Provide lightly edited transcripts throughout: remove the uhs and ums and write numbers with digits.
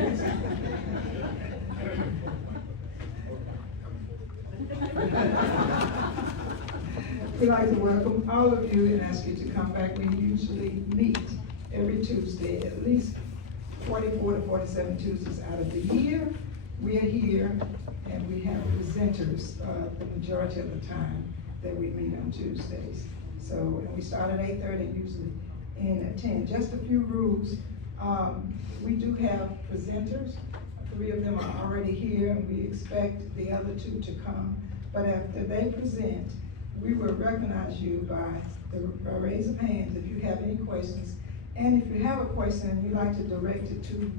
We'd like to welcome all of you and ask you to come back. We usually meet every Tuesday, at least 44 to 47 Tuesdays out of the year. We are here and we have presenters the majority of the time that we meet on Tuesdays. So, and we start at 8:30 usually and at 10. Just a few rules. We do have presenters. 3 of them are already here and we expect the other 2 to come. But after they present, we will recognize you by the raise of hands if you have any questions. And if you have a question and you'd like to direct it to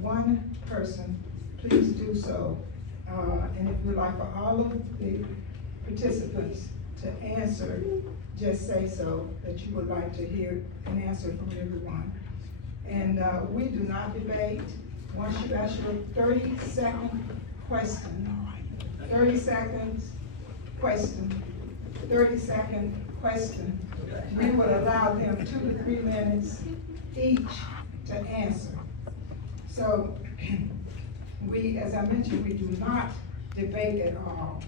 one person, please do so. And if you'd like for all of the participants to answer, just say so, that you would like to hear an answer from everyone. And we do not debate. Once you ask your 30-second question, 30 seconds question, 30-second question, we would allow them 2 to 3 minutes each to answer. So we, as I mentioned, we do not debate at all.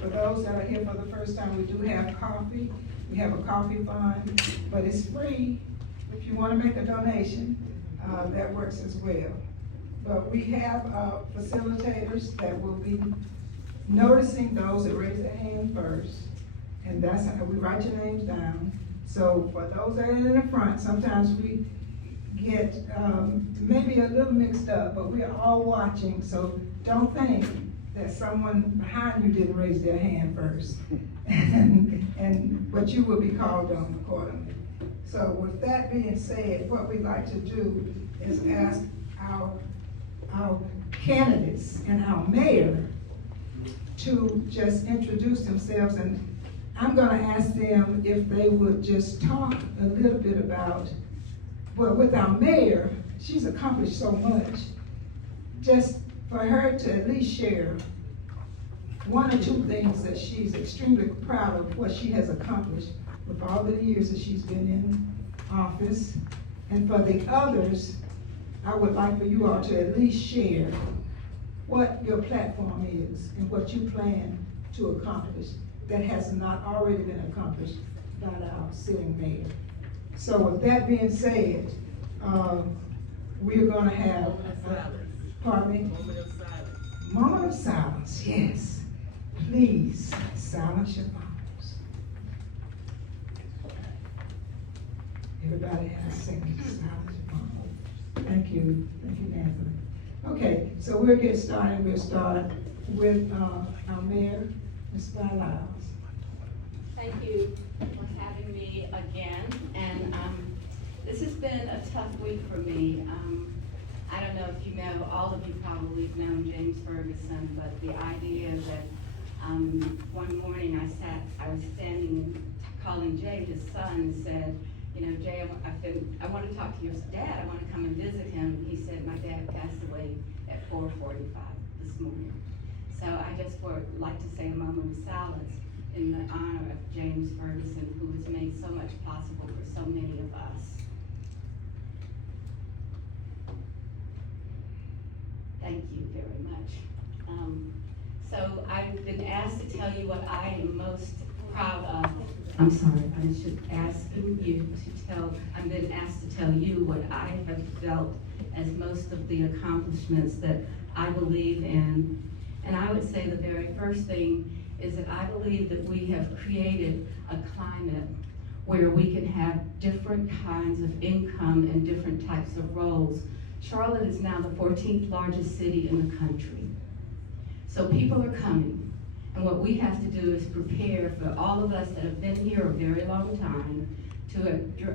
For those that are here for the first time, we do have coffee. We have a coffee fund, but it's free. If you want to make a donation, that works as well. But we have facilitators that will be noticing those that raise their hand first, and that's how we write your names down. So for those that are in the front, sometimes we get maybe a little mixed up, but we are all watching, so don't think that someone behind you didn't raise their hand first. But you will be called on accordingly. So with that being said, what we'd like to do is ask our candidates and our mayor to just introduce themselves, and I'm gonna ask them if they would just talk a little bit about, well, with our mayor, she's accomplished so much. Just for her to at least share 1 or 2 things that she's extremely proud of what she has accomplished with all the years that she's been in office. And for the others, I would like for you all to at least share what your platform is and what you plan to accomplish that has not already been accomplished by our sitting mayor. So with that being said, we're gonna have, pardon me? Moment of silence, yes. Please silence your phones. Everybody has a second to silence your phone. Thank you, Nancy. Okay, so we'll get started. We'll start with our mayor, Ms. Lyles. Thank you for having me again. And this has been a tough week for me. I don't know if you know, all of you probably have known James Ferguson, but the idea that one morning I was standing calling Jay, his son, and said, you know, Jay, I want to talk to your dad. I want to come and visit him. He said, my dad passed away at 4:45 this morning. So I just would like to say a moment of silence in the honor of James Ferguson, who has made so much possible for so many of us. Thank you very much. So I've been asked to tell you what I am most proud of. I'm sorry, I should ask you to tell, I've been asked to tell you what I have felt as most of the accomplishments that I believe in. And I would say the very first thing is that I believe that we have created a climate where we can have different kinds of income and different types of roles. Charlotte is now the 14th largest city in the country. So people are coming. And what we have to do is prepare for all of us that have been here a very long time to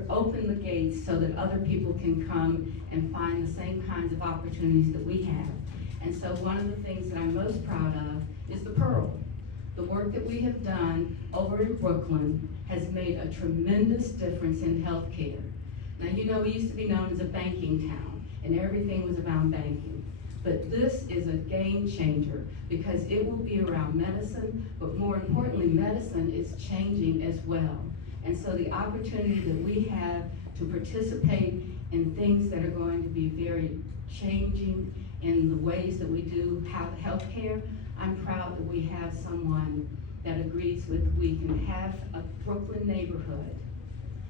open the gates so that other people can come and find the same kinds of opportunities that we have. And so one of the things that I'm most proud of is the Pearl. The work that we have done over in Brooklyn has made a tremendous difference in healthcare. Now, you know, we used to be known as a banking town, and everything was about banking. But this is a game changer because it will be around medicine, but more importantly, medicine is changing as well. And so the opportunity that we have to participate in things that are going to be very changing in the ways that we do healthcare. I'm proud that we have someone that agrees with we can have a Brooklyn neighborhood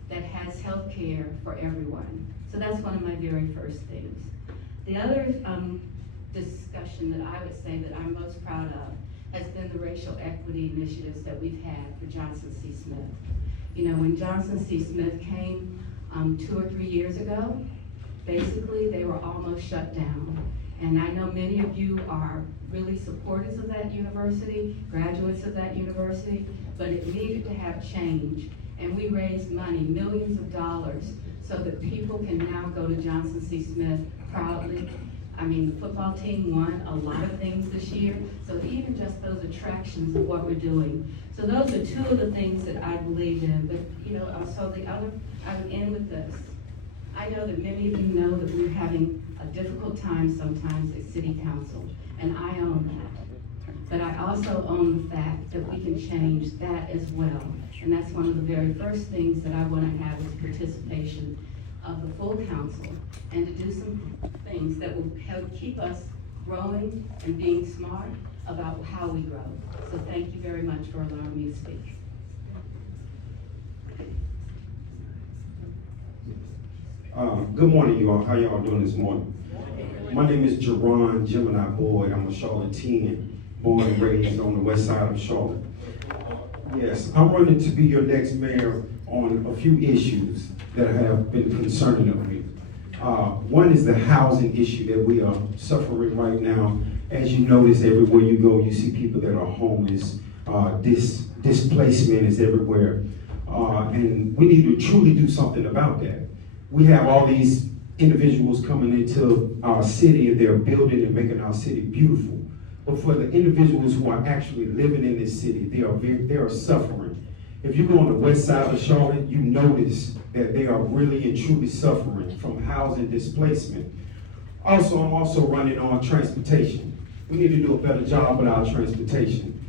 that has healthcare for everyone. So that's one of my very first things. The other discussion that I would say that I'm most proud of has been the racial equity initiatives that we've had for Johnson C. Smith. You know, when Johnson C. Smith came 2 or 3 years ago, basically they were almost shut down. And I know many of you are really supporters of that university, graduates of that university, but it needed to have change. And we raised money, millions of dollars, so that people can now go to Johnson C. Smith proudly. I mean, the football team won a lot of things this year, so even just those attractions of what we're doing. So those are two of the things that I believe in, but you know, so the other, I would end with this. I know that many of you know that we're having a difficult time sometimes at City Council, and I own that. But I also own the fact that we can change that as well. And that's one of the very first things that I want to have is participation of the full council, and to do some things that will help keep us growing and being smart about how we grow. So thank you very much for allowing me to speak. Good morning, you all. How y'all doing this morning? My name is Jerron Gemini Boyd. I'm a Charlottean, born and raised on the west side of Charlotte. Yes, I'm running to be your next mayor on a few issues that have been concerning of me. One is the housing issue that we are suffering right now. As you notice, everywhere you go, you see people that are homeless. Displacement is everywhere. And we need to truly do something about that. We have all these individuals coming into our city and they're building and making our city beautiful. But for the individuals who are actually living in this city, they are suffering. If you go on the west side of Charlotte, you notice that they are really and truly suffering from housing displacement. Also, I'm also running on transportation. We need to do a better job with our transportation.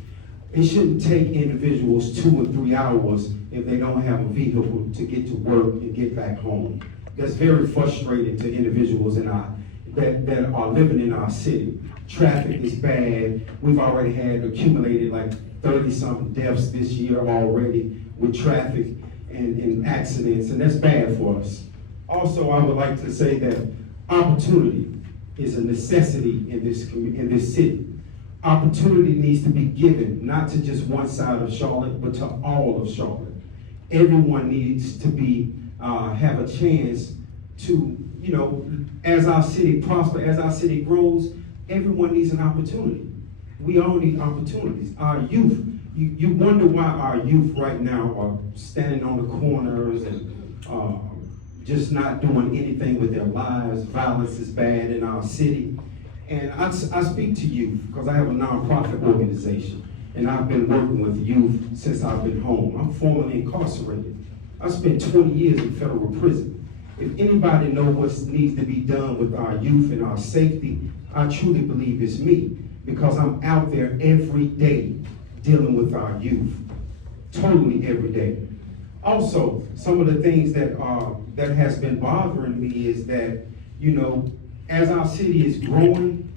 It shouldn't take individuals 2 or 3 hours if they don't have a vehicle to get to work and get back home. That's very frustrating to individuals that are living in our city. Traffic is bad. We've already had accumulated like 30-something deaths this year already with traffic and accidents, and that's bad for us. Also, I would like to say that opportunity is a necessity in this city. Opportunity needs to be given, not to just one side of Charlotte, but to all of Charlotte. Everyone needs to have a chance to, you know, as our city prospers, as our city grows, everyone needs an opportunity. We all need opportunities. Our youth, you wonder why our youth right now are standing on the corners and just not doing anything with their lives. Violence is bad in our city. And I speak to youth because I have a nonprofit organization, and I've been working with youth since I've been home. I'm formerly incarcerated. I spent 20 years in federal prison. If anybody knows what needs to be done with our youth and our safety, I truly believe it's me, because I'm out there every day dealing with our youth, totally every day. Also, some of the things that has been bothering me is that, you know, as our city is growing,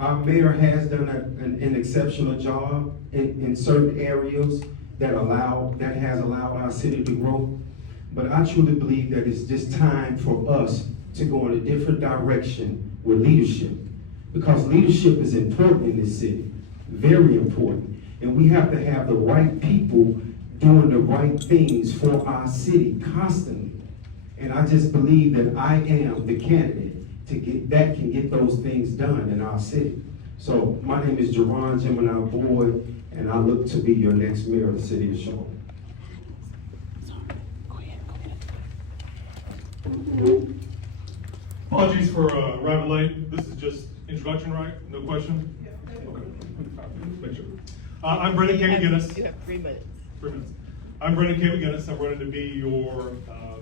our mayor has done an exceptional job in certain areas that has allowed our city to grow. But I truly believe that it's just time for us to go in a different direction with leadership, because leadership is important in this city, very important. And we have to have the right people doing the right things for our city constantly. And I just believe that I am the candidate that can get those things done in our city. So my name is Jerron Gemini Boyd, and I look to be your next mayor of the city of Charlotte. Apologies for arriving late. This is just introduction, right? No question? Okay. Make sure. I'm Brendan K. McGinnis. You have 3 minutes. 3 minutes. I'm Brendan K. McGinnis. I'm running to be your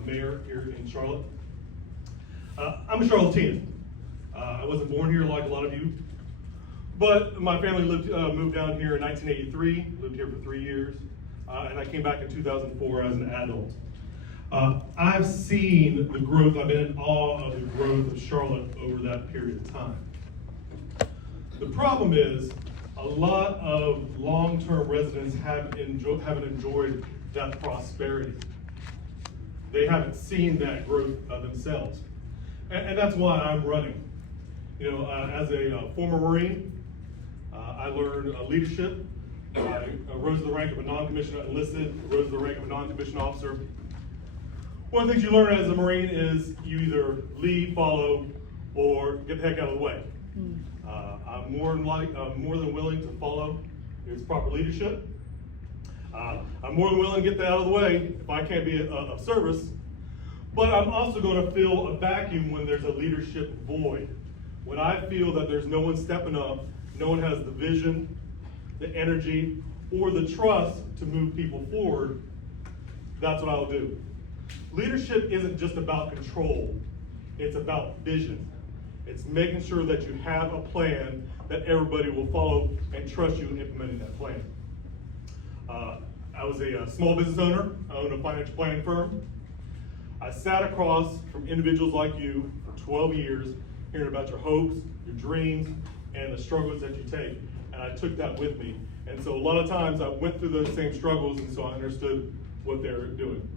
mayor here in Charlotte. I'm a Charlottean. I wasn't born here like a lot of you, but my family moved down here in 1983, lived here for 3 years, and I came back in 2004 as an adult. I've seen the growth, I've been in awe of the growth of Charlotte over that period of time. The problem is, a lot of long-term residents haven't enjoyed that prosperity. They haven't seen that growth themselves. And that's why I'm running. You know, as a former Marine, I learned leadership. I rose to the rank of a non-commissioned enlisted, rose to the rank of a non-commissioned officer. One of the things you learn as a Marine is you either lead, follow, or get the heck out of the way. I'm more than willing to follow its proper leadership. I'm more than willing to get that out of the way if I can't be of service. But I'm also going to fill a vacuum when there's a leadership void. When I feel that there's no one stepping up, no one has the vision, the energy, or the trust to move people forward, that's what I'll do. Leadership isn't just about control, it's about vision. It's making sure that you have a plan that everybody will follow and trust you in implementing that plan. I was a small business owner. I owned a financial planning firm. I sat across from individuals like you for 12 years, hearing about your hopes, your dreams, and the struggles that you take. And I took that with me. And so a lot of times I went through those same struggles, and so I understood what they were doing.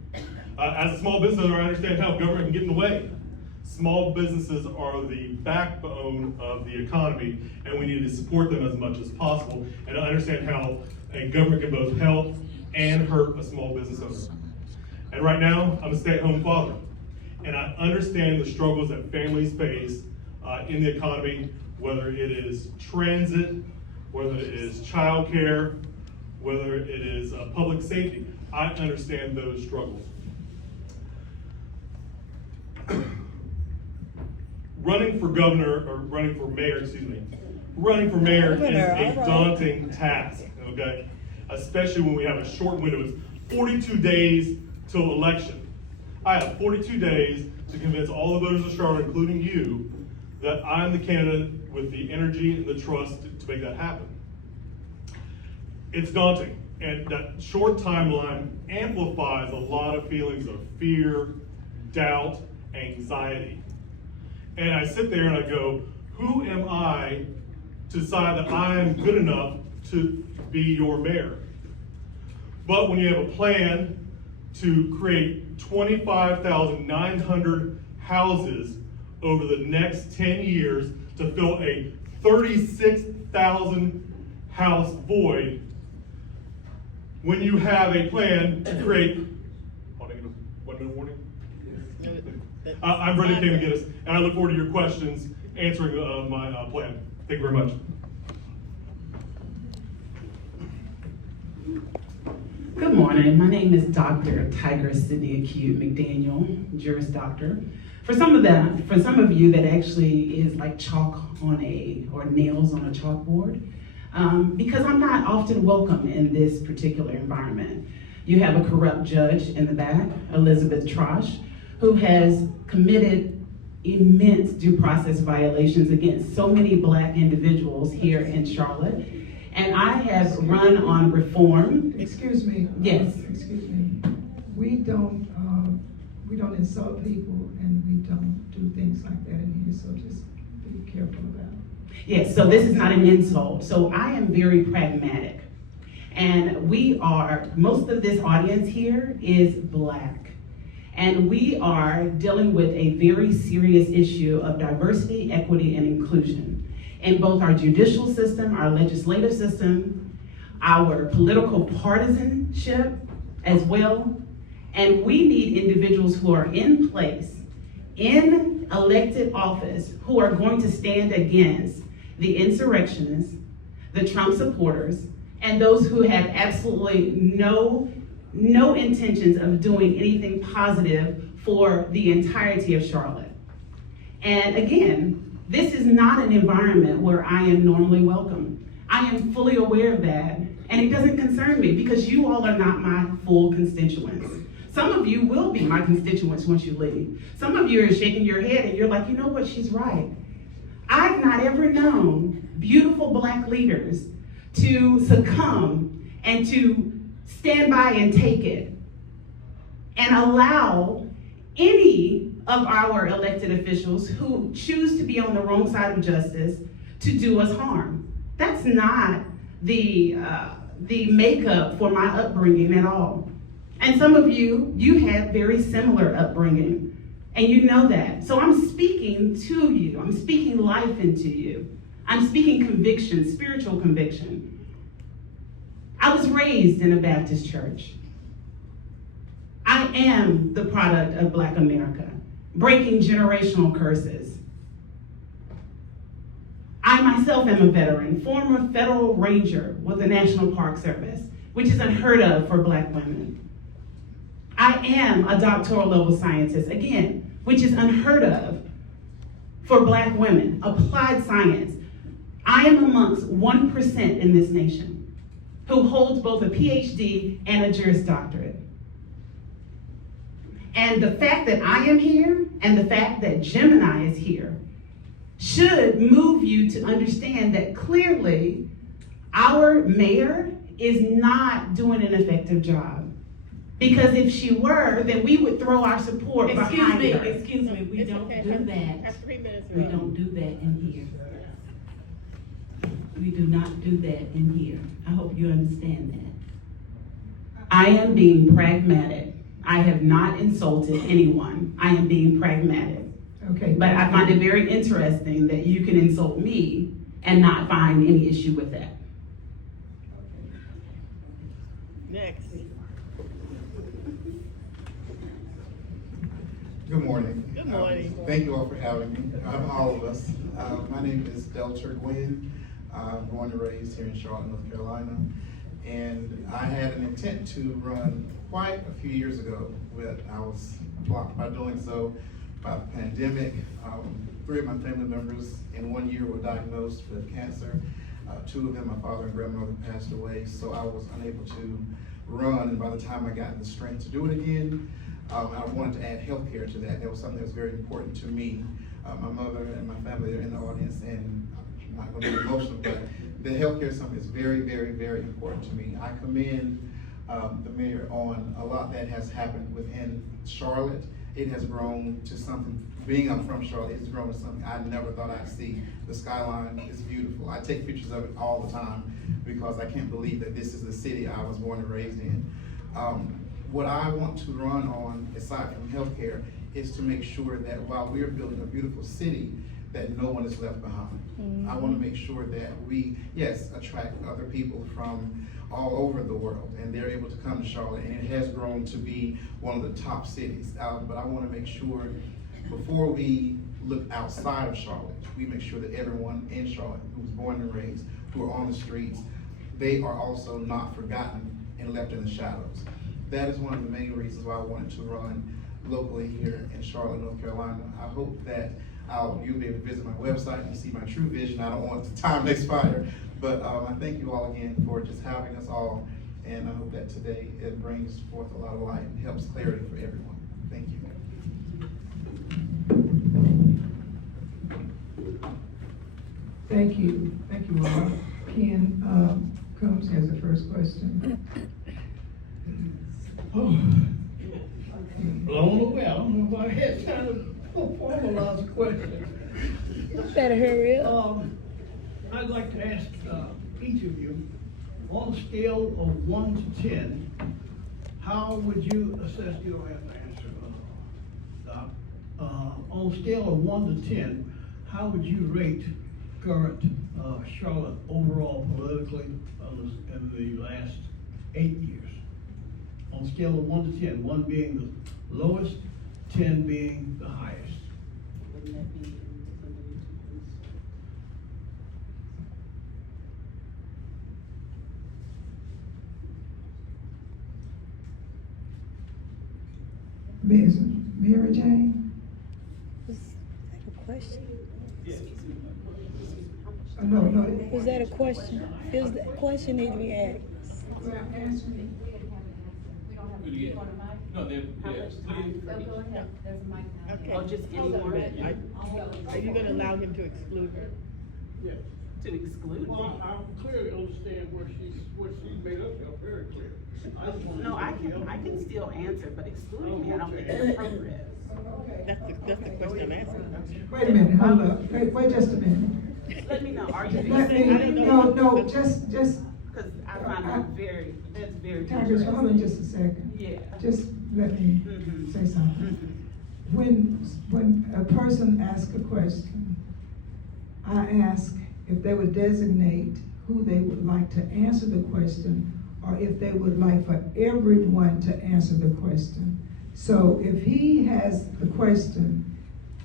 As a small business owner, I understand how government can get in the way. Small businesses are the backbone of the economy, and we need to support them as much as possible. And I understand how a government can both help and hurt a small business owner. And right now, I'm a stay-at-home father, and I understand the struggles that families face in the economy, whether it is transit, whether it is childcare, whether it is public safety. I understand those struggles. Running for governor, or running for mayor is a daunting task, okay? Especially when we have a short window. It's 42 days till election. I have 42 days to convince all the voters of Charlotte, including you, that I'm the candidate with the energy and the trust to make that happen. It's daunting, and that short timeline amplifies a lot of feelings of fear, doubt, anxiety. And I sit there and I go, who am I to decide that I am good enough to be your mayor? But when you have a plan to create 25,900 houses over the next 10 years to fill a 36,000 house void, when you have a plan to create, 1 minute warning? I'm Brendan K. McGinnis, and I look forward to your questions, answering my plan. Thank you very much. Good morning. My name is Dr. Tigress Sydney Acute McDaniel, Juris Doctor. For some of you, that actually is like chalk on or nails on a chalkboard, because I'm not often welcome in this particular environment. You have a corrupt judge in the back, Elizabeth Trosh, who has committed immense due process violations against so many Black individuals here in Charlotte. And I have run on reform. Excuse me. Yes. Excuse me. We don't insult people, and we don't do things like that in here, so just be careful about it. Yes, so this is not an insult. So I am very pragmatic. And most of this audience here is Black. And we are dealing with a very serious issue of diversity, equity, and inclusion in both our judicial system, our legislative system, our political partisanship as well. And we need individuals who are in place, in elected office, who are going to stand against the insurrectionists, the Trump supporters, and those who have absolutely no intentions of doing anything positive for the entirety of Charlotte. And again, this is not an environment where I am normally welcome. I am fully aware of that, and it doesn't concern me because you all are not my full constituents. Some of you will be my constituents once you leave. Some of you are shaking your head and you're like, you know what, she's right. I've not ever known beautiful Black leaders to succumb and to stand by and take it and allow any of our elected officials who choose to be on the wrong side of justice to do us harm. That's not the makeup for my upbringing at all. And some of you had very similar upbringing, and you know that. So I'm speaking to you. I'm speaking life into you. I'm speaking conviction, spiritual conviction. I was raised in a Baptist church. I am the product of Black America, breaking generational curses. I myself am a veteran, former federal ranger with the National Park Service, which is unheard of for Black women. I am a doctoral level scientist, again, which is unheard of for Black women, applied science. I am amongst 1% in this nation who holds both a PhD and a Juris Doctorate. And the fact that I am here and the fact that Gemini is here should move you to understand that clearly our mayor is not doing an effective job. Because if she were, then we would throw our support behind her. Excuse me, we don't do that. We don't do that in here. We do not do that in here. I hope you understand that. I am being pragmatic. I have not insulted anyone. I am being pragmatic. Okay. But I find it very interesting that you can insult me and not find any issue with that. Next. Good morning. Good morning. Thank you all for having me, all of us. My name is Delter Gwynn. I'm born and raised here in Charlotte, North Carolina. And I had an intent to run quite a few years ago, but I was blocked by doing so by the pandemic. 3 of my family members in 1 year were diagnosed with cancer. 2 of them, my father and grandmother, passed away, so I was unable to run. And by the time I got the strength to do it again, I wanted to add healthcare to that. That was something that was very important to me. My mother and my family are in the audience, and I'm not going to be emotional, but the healthcare is something that's very, very, very important to me. I commend the mayor on a lot that has happened within Charlotte. It has grown to something, being I'm from Charlotte, it's grown to something I never thought I'd see. The skyline is beautiful. I take pictures of it all the time because I can't believe that this is the city I was born and raised in. What I want to run on, aside from healthcare, is to make sure that while we're building a beautiful city, that no one is left behind. I want to make sure that we, yes, attract other people from all over the world, and they're able to come to Charlotte, and it has grown to be one of the top cities. But I want to make sure, before we look outside of Charlotte, we make sure that everyone in Charlotte who was born and raised, who are on the streets, they are also not forgotten and left in the shadows. That is one of the main reasons why I wanted to run locally here in Charlotte, North Carolina. I hope that you'll be able to visit my website and see my true vision. I don't want the time to expire, but I thank you all again for just having us all, and I hope that today it brings forth a lot of light and helps clarity for everyone. Thank you. Thank you all. Ken Combs has the first question. Blown away. I don't know if I had time to formalize the question. You better hurry up. I'd like to ask each of you, on a scale of 1 to 10, how would you assess, you don't have to answer, Doc. On a scale of 1 to 10, how would you rate current Charlotte overall politically in the last 8 years? On a scale of 1 to 10, 1 being the lowest, 10 being the highest. Wouldn't that be? Ms. Mary Jane? Was that a question? No. Was that a question? Does that question need to be asked? Well, answer me. No, they're, Go ahead, there's a mic now. Okay. I'll just Hold on a anyone. minute. Are you gonna allow him to exclude her? Yes. to exclude me. Well, I clearly understand what she's made us feel very clear. I just wanna No, I make sure can still answer, but excluding me, I don't think it's appropriate. That's the question I'm asking. Wait a minute, hold up, wait just a minute. Let me know, are you? Let me, no, just, Because I find that's very Tigress, hold on interesting. just a second. Yeah. Just let me Mhm. say something. When a person asks a question, I ask if they would designate who they would like to answer the question, or if they would like for everyone to answer the question. So if he has the question,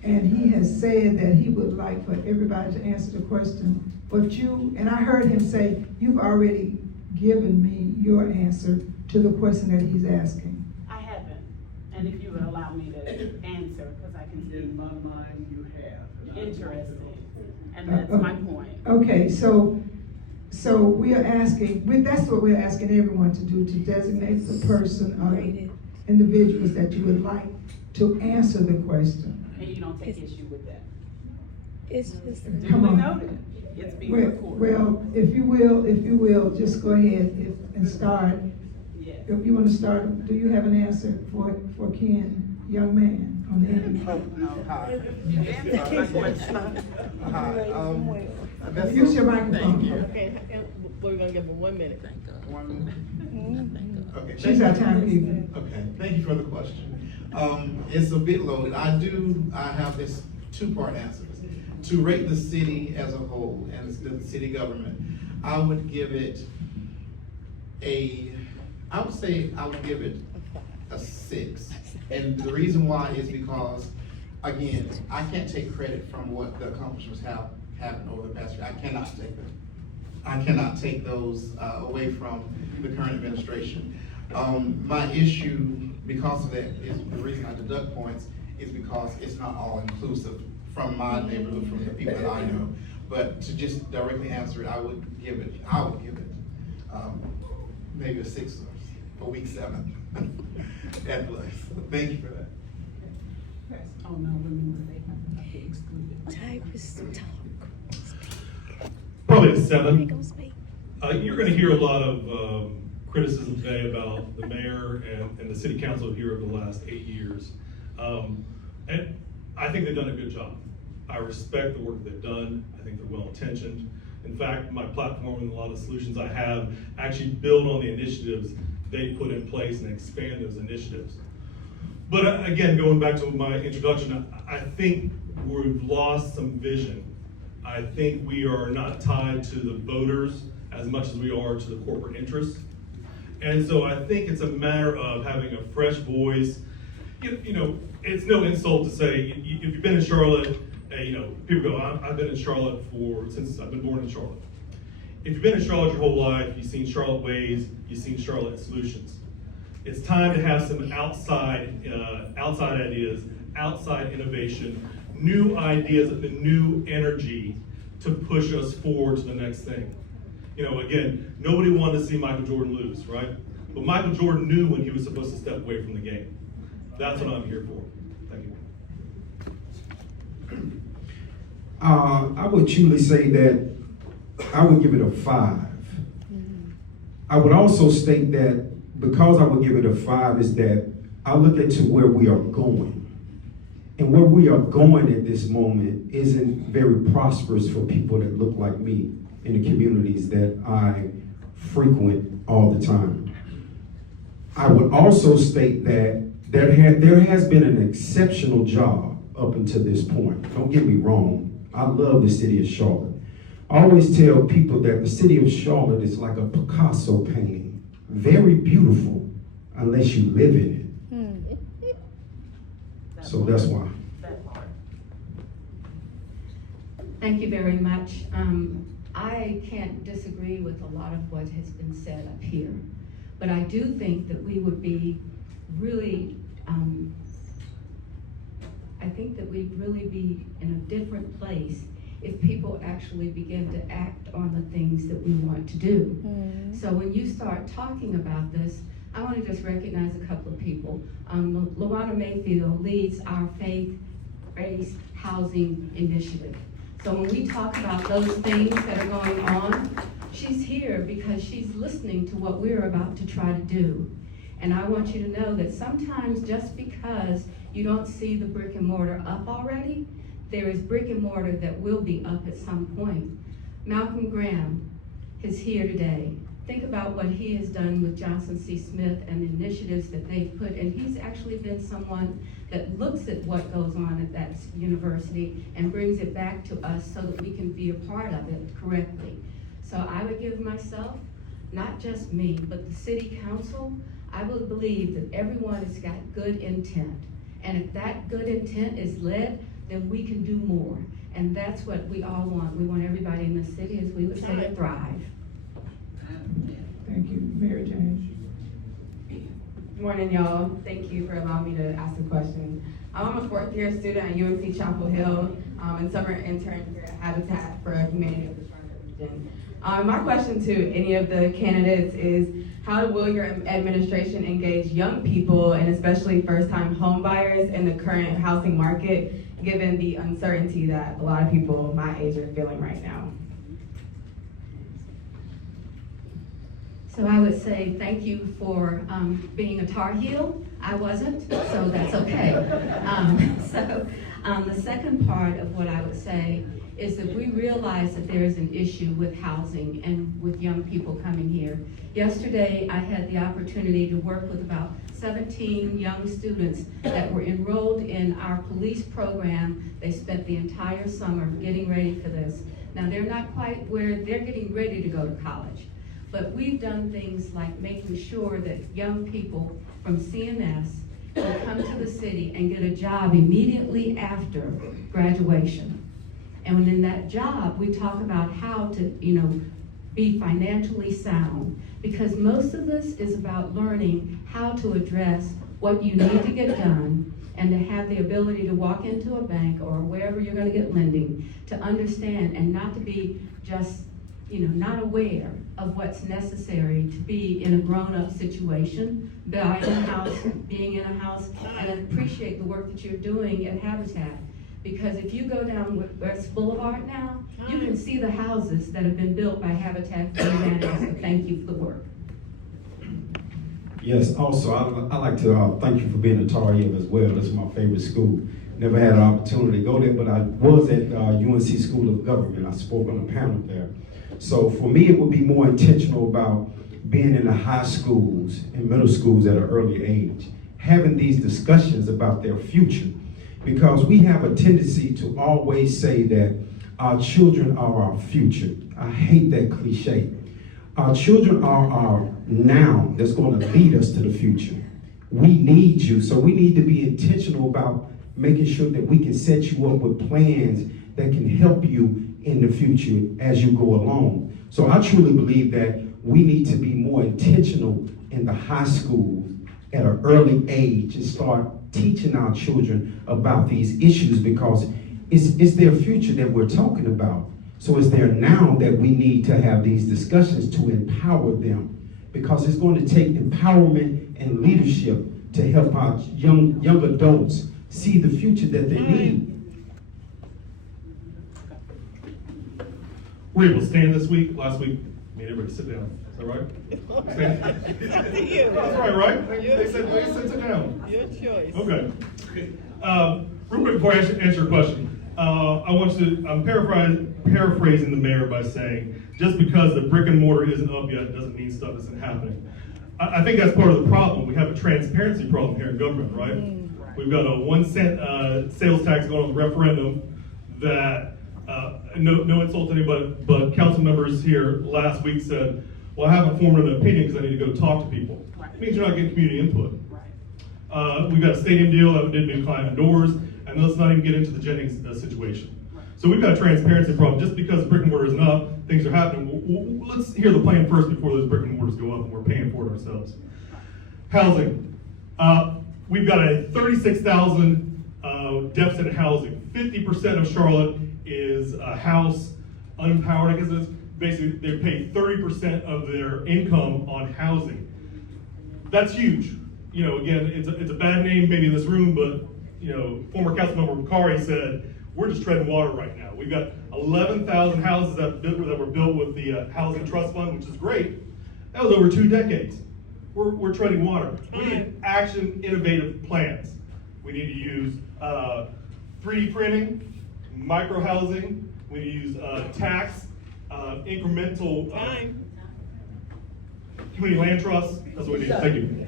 and he has said that he would like for everybody to answer the question, but and I heard him say, you've already given me your answer to the question that he's asking. I haven't, and if you would allow me to answer, because I can see. in my mind you have. Interesting, and that's my point. Okay, so we are asking, that's what we're asking everyone to do, to designate the person or individuals that you would like to answer the question. And you don't take issue with that. It's just. Come Duly on. noted, it's being recorded. Well, if you will, just go ahead and start. Yes. If you want to start, do you have an answer for Ken, young man on the end? Hi. You answered my question. Hi, Use your microphone. Thank you. Okay, we're gonna give her 1 minute. Okay. She's our timekeeper. Okay, thank you for the question. It's a bit loaded. I have this two-part answer. To rate the city as a whole and the city government, I would give it a 6. And the reason why is because, again, I can't take credit from what the accomplishments have happened over the past year. I cannot take them. I cannot take those away from the current administration. My issue because of that is the reason I deduct points is because it's not all inclusive from my neighborhood, from the people that I know. But to just directly answer it, I would give it maybe a 6 or a weak 7 at least. Thank you for that. Oh, no, women, they have to be excluded. Tigress, talk. Probably a They 7. gonna speak. You're gonna hear a lot of criticism today about the mayor and the city council here over the last 8 years. And I think they've done a good job. I respect the work they've done. I think they're well-intentioned. In fact, my platform and a lot of solutions I have actually build on the initiatives they put in place and expand those initiatives. But again, going back to my introduction, I think we've lost some vision. I think we are not tied to the voters as much as we are to the corporate interests. And so I think it's a matter of having a fresh voice. You know, it's no insult to say, if you've been in Charlotte, people go, I've been in Charlotte since I've been born in Charlotte. If you've been in Charlotte your whole life, you've seen Charlotte ways, you've seen Charlotte solutions. It's time to have some outside ideas, outside innovation, new ideas, and the new energy to push us forward to the next thing. Again, nobody wanted to see Michael Jordan lose, right? But Michael Jordan knew when he was supposed to step away from the game. That's what I'm here for. Thank you. I would truly say that I would give it a 5. I would also state that because I would give it a 5 is that I look at to where we are going. And where we are going at this moment isn't very prosperous for people that look like me in the communities that I frequent all the time. I would also state that there has been an exceptional job up until this point. Don't get me wrong. I love the city of Charlotte. I always tell people that the city of Charlotte is like a Picasso painting. Very beautiful unless you live in it. So that's why. That part. Thank you very much. I can't disagree with a lot of what has been said up here, but I do think that we would be really, I think that we'd really be in a different place if people actually begin to act on the things that we want to do. So when you start talking about this, I want to just recognize a couple of people. Luana Mayfield leads our faith-based housing initiative. So when we talk about those things that are going on, she's here because she's listening to what we're about to try to do. And I want you to know that sometimes just because you don't see the brick and mortar up already, there is brick and mortar that will be up at some point. Malcolm Graham is here today. Think about what he has done with Johnson C. Smith and the initiatives that they've put, and he's actually been someone that looks at what goes on at that university and brings it back to us so that we can be a part of it correctly. So I would give myself, not just me, but the city council, I would believe that everyone has got good intent. And if that good intent is led, then we can do more. And that's what we all want. We want everybody in the city, as we would say, to thrive. Thank you, Mary Jane. Good morning, y'all. Thank you for allowing me to ask a question. I'm a fourth-year student at UNC Chapel Hill and summer intern here at Habitat for Humanity of the Charlotte region. My question to any of the candidates is, how will your administration engage young people and especially first-time home buyers in the current housing market, given the uncertainty that a lot of people my age are feeling right now? So I would say thank you for being a Tar Heel. I wasn't, so that's okay. The second part of what I would say is that we realize that there is an issue with housing and with young people coming here. Yesterday, I had the opportunity to work with about 17 young students that were enrolled in our police program. They spent the entire summer getting ready for this. Now, they're not quite where they're getting ready to go to college. But we've done things like making sure that young people from CMS can come to the city and get a job immediately after graduation. And in that job, we talk about how to, be financially sound. Because most of this is about learning how to address what you need to get done and to have the ability to walk into a bank or wherever you're going to get lending, to understand and not to be just not aware of what's necessary to be in a grown-up situation, buying a house, being in a house, and appreciate the work that you're doing at Habitat. Because if you go down West Boulevard now, you can see the houses that have been built by Habitat for Humanity, so thank you for the work. Yes, also, I like to thank you for being a Tar Heel as well. That's my favorite school. Never had an opportunity to go there, but I was at UNC School of Government. I spoke on a panel there. So for me, it would be more intentional about being in the high schools and middle schools at an early age, having these discussions about their future, because we have a tendency to always say that our children are our future. I hate that cliche. Our children are our now that's going to lead us to the future. We need you, so we need to be intentional about making sure that we can set you up with plans that can help you in the future as you go along. So I truly believe that we need to be more intentional in the high schools at an early age and start teaching our children about these issues, because it's their future that we're talking about. So it's their now that we need to have these discussions to empower them, because it's going to take empowerment and leadership to help our young adults see the future that they need. We're able to stand this week. Last week, made everybody sit down. Is that right? Stand. That's right? They said sit down. Your choice. Okay. Real quick before I answer your question, I'm paraphrasing the mayor by saying, just because the brick and mortar isn't up yet doesn't mean stuff isn't happening. I think that's part of the problem. We have a transparency problem here in government, right? We've got a 1 cent sales tax going on the referendum that, no insult to anybody, but council members here last week said, well, I haven't formed an opinion because I need to go talk to people. It means you're not getting community input. We've got a stadium deal that didn't be climbing doors, and let's not even get into the Jennings situation. So we've got a transparency problem. Just because brick and mortar isn't up, things are happening. Let's hear the plan first before those brick and mortars go up and we're paying for it ourselves. Housing. We've got a 36,000 deficit in housing. 50% of Charlotte is house unpowered. I guess it's basically they pay 30% of their income on housing. That's huge. Again, it's a bad name maybe in this room, but former Councilmember Bakari said we're just treading water right now. We've got 11,000 houses that were built with the Housing Trust Fund, which is great. That was over 2 decades. We're treading water. We need action, innovative plans. We need to use 3D printing, micro housing. We need to use tax, incremental community land trusts. That's what we need. Thank you.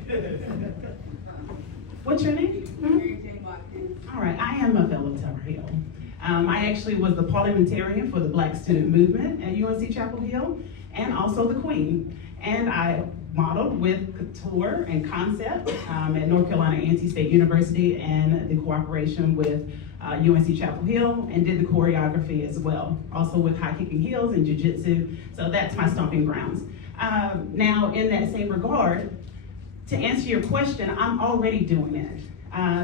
What's your name? All right, I am a fellow Tower Hill. I actually was the parliamentarian for the Black Student Movement at UNC Chapel Hill, and also the Queen. And I modeled with couture and concept at North Carolina A&T State University, and the cooperation with UNC Chapel Hill, and did the choreography as well, also with high kicking heels and jiu-jitsu. So that's my stomping grounds. Now, in that same regard, to answer your question, I'm already doing it.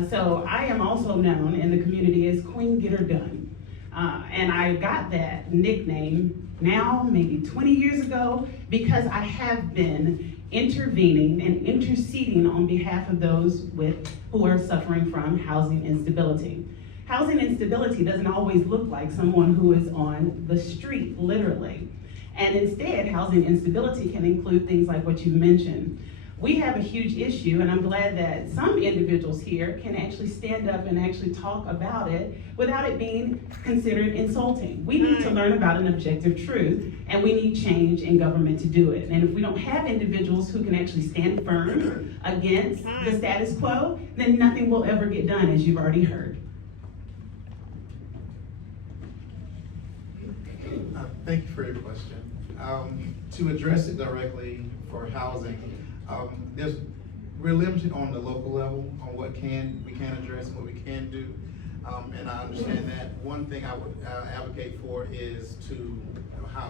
So I am also known in the community as Queen Get Her Done. And I got that nickname now maybe 20 years ago because I have been intervening and interceding on behalf of those who are suffering from housing instability. Housing instability doesn't always look like someone who is on the street, literally. And instead, housing instability can include things like what you mentioned. We have a huge issue, and I'm glad that some individuals here can actually stand up and actually talk about it without it being considered insulting. We need to learn about an objective truth, and we need change in government to do it. And if we don't have individuals who can actually stand firm against the status quo, then nothing will ever get done, as you've already heard. Thank you for your question. To address it directly for housing, we're limited on the local level on what we can address and what we can do, and I understand that. One thing I would advocate for is to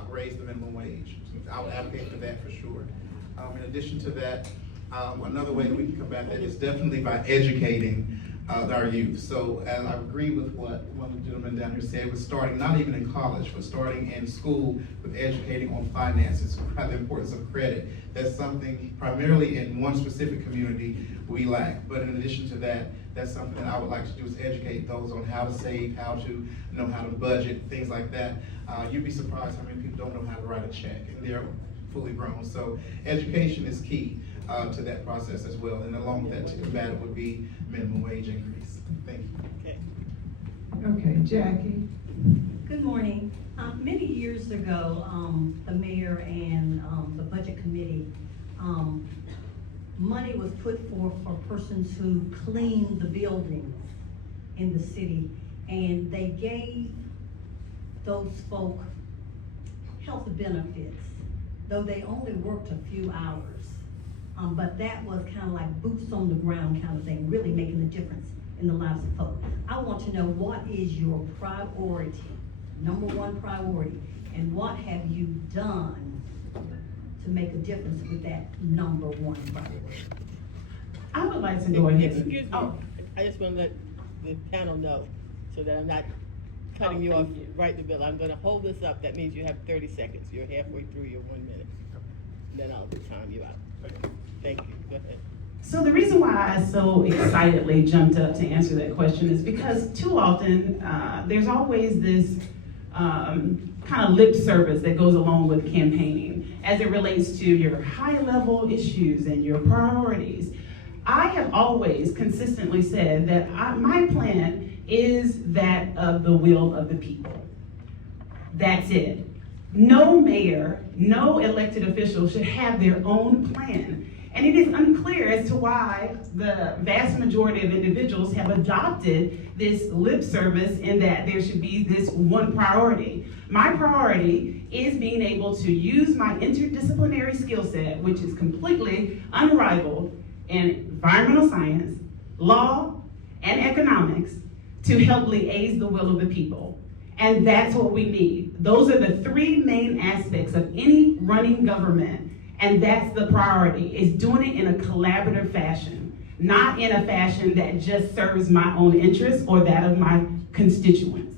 raise the minimum wage. I would advocate for that for sure. In addition to that, another way that we can combat that is definitely by educating our youth. So, and I agree with what one of the gentlemen down here said, with starting not even in college, but starting in school with educating on finances, the importance of credit. That's something primarily in one specific community we lack. But in addition to that, that's something that I would like to do is educate those on how to save, how to know how to budget, things like that. You'd be surprised how many people don't know how to write a check, and they're fully grown. So education is key to that process as well. And along with that, to combat it would be minimum wage increase. Thank you. Okay, Jackie. Good morning. Many years ago, the mayor and the budget committee, money was put forth for persons who clean the buildings in the city, and they gave those folk health benefits, though they only worked a few hours. But that was kind of like boots on the ground kind of thing, really making a difference in the lives of folk. I want to know, what is your priority, number one priority, and what have you done to make a difference with that number one priority? I would like to go ahead and... Excuse me, I just want to let the panel know, so that I'm not cutting you off right in the middle. I'm gonna hold this up. That means you have 30 seconds. You're halfway through your 1 minute. Then I'll time you out. Thank you. Go ahead. So the reason why I so excitedly jumped up to answer that question is because too often there's always this kind of lip service that goes along with campaigning as it relates to your high-level issues and your priorities. I have always consistently said that my plan is that of the will of the people. That's it. No mayor, no elected official should have their own plan. And it is unclear as to why the vast majority of individuals have adopted this lip service in that there should be this one priority. My priority is being able to use my interdisciplinary skill set, which is completely unrivaled in environmental science, law, and economics, to help liaise the will of the people. And that's what we need. Those are the three main aspects of any running government. And that's the priority, is doing it in a collaborative fashion, not in a fashion that just serves my own interests or that of my constituents.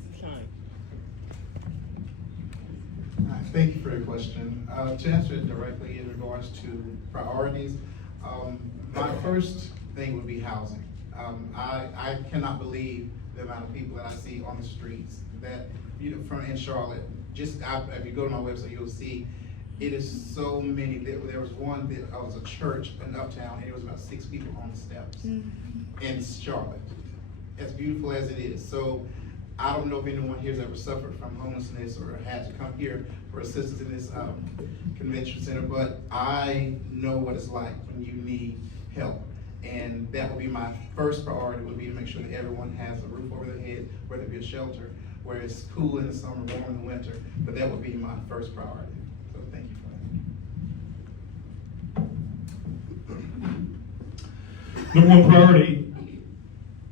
Thank you for your question. To answer it directly in regards to priorities, my first thing would be housing. I cannot believe the amount of people that I see on the streets that, in Charlotte. If you go to my website, you'll see it is so many. There was one that was a church in Uptown, and it was about 6 people on the steps in Charlotte. As beautiful as it is. So I don't know if anyone here has ever suffered from homelessness or had to come here for assistance in this convention center, but I know what it's like when you need help. And that would be my first priority, would be to make sure that everyone has a roof over their head, whether it be a shelter, where it's cool in the summer, warm in the winter, but that would be my first priority. So thank you for that. Number one priority,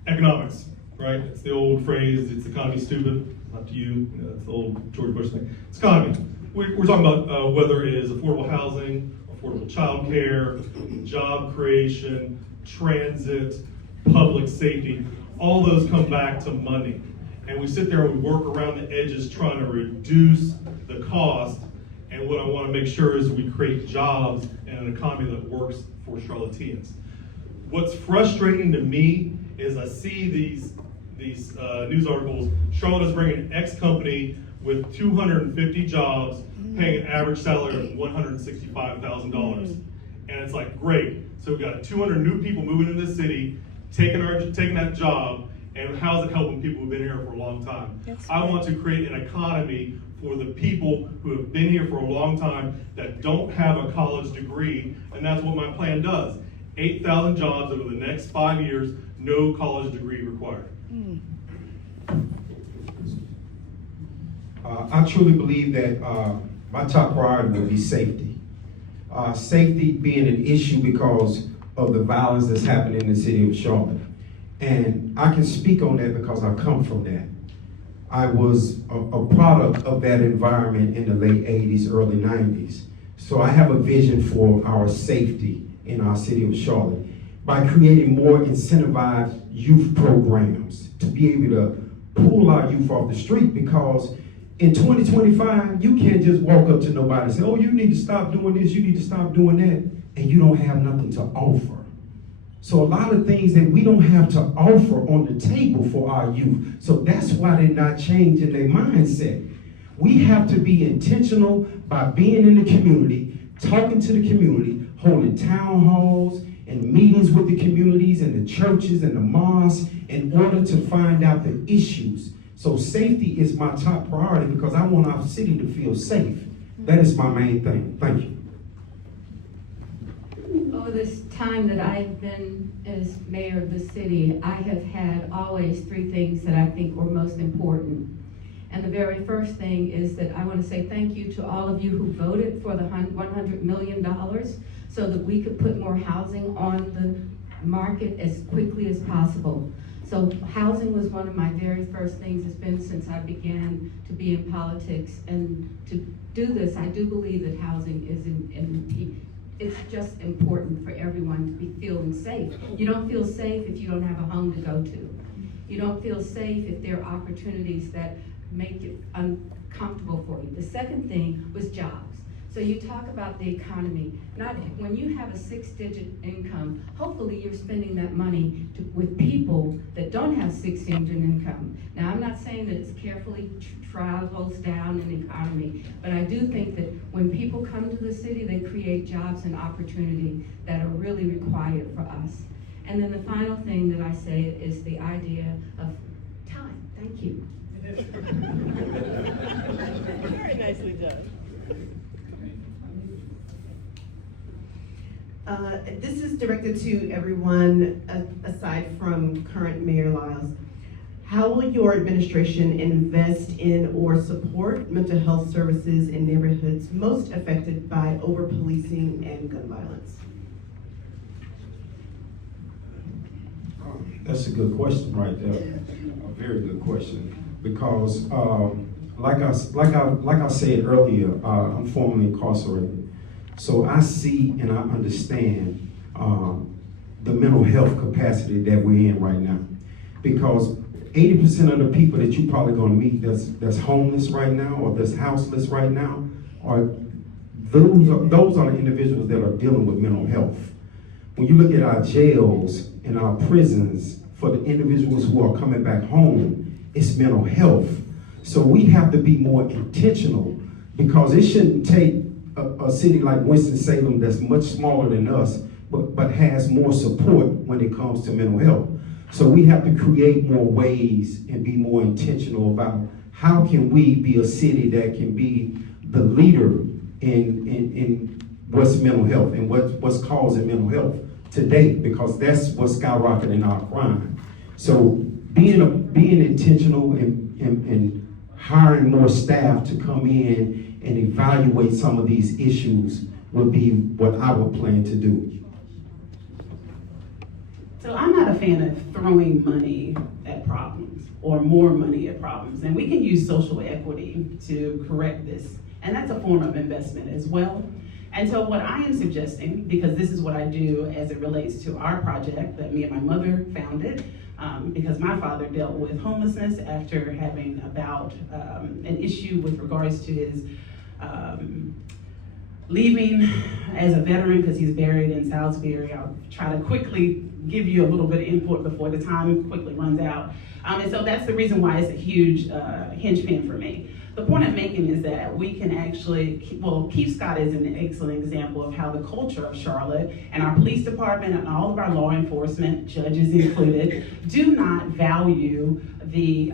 economics, right? It's the old phrase, it's economy stupid, not to you, that's the old George Bush thing. It's economy. We're talking about whether it is affordable housing, affordable childcare, job creation, transit, public safety. All those come back to money. And we sit there and we work around the edges trying to reduce the cost. And what I want to make sure is we create jobs and an economy that works for Charlotteans. What's frustrating to me is I see these news articles. Charlotte is bringing X company with 250 jobs, paying an average salary of $165,000. And it's like, great. So we've got 200 new people moving into the city, taking that job, and how's it helping people who've been here for a long time? I want to create an economy for the people who have been here for a long time that don't have a college degree, and that's what my plan does. 8,000 jobs over the next 5 years, no college degree required. I truly believe that my top priority will be safety. Safety being an issue because of the violence that's happening in the city of Charlotte. And I can speak on that because I come from that. I was a product of that environment in the late 80s, early 90s. So I have a vision for our safety in our city of Charlotte by creating more incentivized youth programs to be able to pull our youth off the street, because in 2025, you can't just walk up to nobody and say, oh, you need to stop doing this, you need to stop doing that, and you don't have nothing to offer. So a lot of things that we don't have to offer on the table for our youth. So that's why they're not changing their mindset. We have to be intentional by being in the community, talking to the community, holding town halls and meetings with the communities and the churches and the mosques in order to find out the issues. So safety is my top priority because I want our city to feel safe. That is my main thing. Thank you. Over this time that I've been as mayor of the city, I have had always 3 things that I think were most important. And the very first thing is that I want to say thank you to all of you who voted for the $100 million so that we could put more housing on the market as quickly as possible. So housing was one of my very first things. It's been since I began to be in politics. And to do this, I do believe that housing is it's just important for everyone to be feeling safe. You don't feel safe if you don't have a home to go to. You don't feel safe if there are opportunities that make it uncomfortable for you. The second thing was jobs. So you talk about the economy. When you have a 6-digit income, hopefully you're spending that money with people that don't have 6-digit income. Now, I'm not saying that it's carefully travels down in the economy, but I do think that when people come to the city, they create jobs and opportunity that are really required for us. And then the final thing that I say is the idea of time. Thank you. Very nicely done. This is directed to everyone aside from current Mayor Lyles. How will your administration invest in or support mental health services in neighborhoods most affected by over-policing and gun violence? That's a good question right there. A very good question. Because like I said earlier, I'm formerly incarcerated. So I see and I understand the mental health capacity that we're in right now. Because 80% of the people that you're probably gonna meet that's homeless right now or that's houseless right now are those are the individuals that are dealing with mental health. When you look at our jails and our prisons, for the individuals who are coming back home, it's mental health. So we have to be more intentional, because it shouldn't take a city like Winston-Salem that's much smaller than us, but has more support when it comes to mental health. So we have to create more ways and be more intentional about how can we be a city that can be the leader in what's mental health and what's causing mental health today, because that's what's skyrocketing our crime. So being intentional and hiring more staff to come in and evaluate some of these issues would be what I would plan to do. So I'm not a fan of throwing money at problems or more money at problems. And we can use social equity to correct this. And that's a form of investment as well. And so what I am suggesting, because this is what I do as it relates to our project that me and my mother founded, because my father dealt with homelessness after having about an issue with regards to his leaving as a veteran, because he's buried in Salisbury. I'll try to quickly give you a little bit of input before the time quickly runs out. And so that's the reason why it's a huge hinge for me. The point I'm making is that we can actually, Keith Scott is an excellent example of how the culture of Charlotte and our police department and all of our law enforcement, judges included, do not value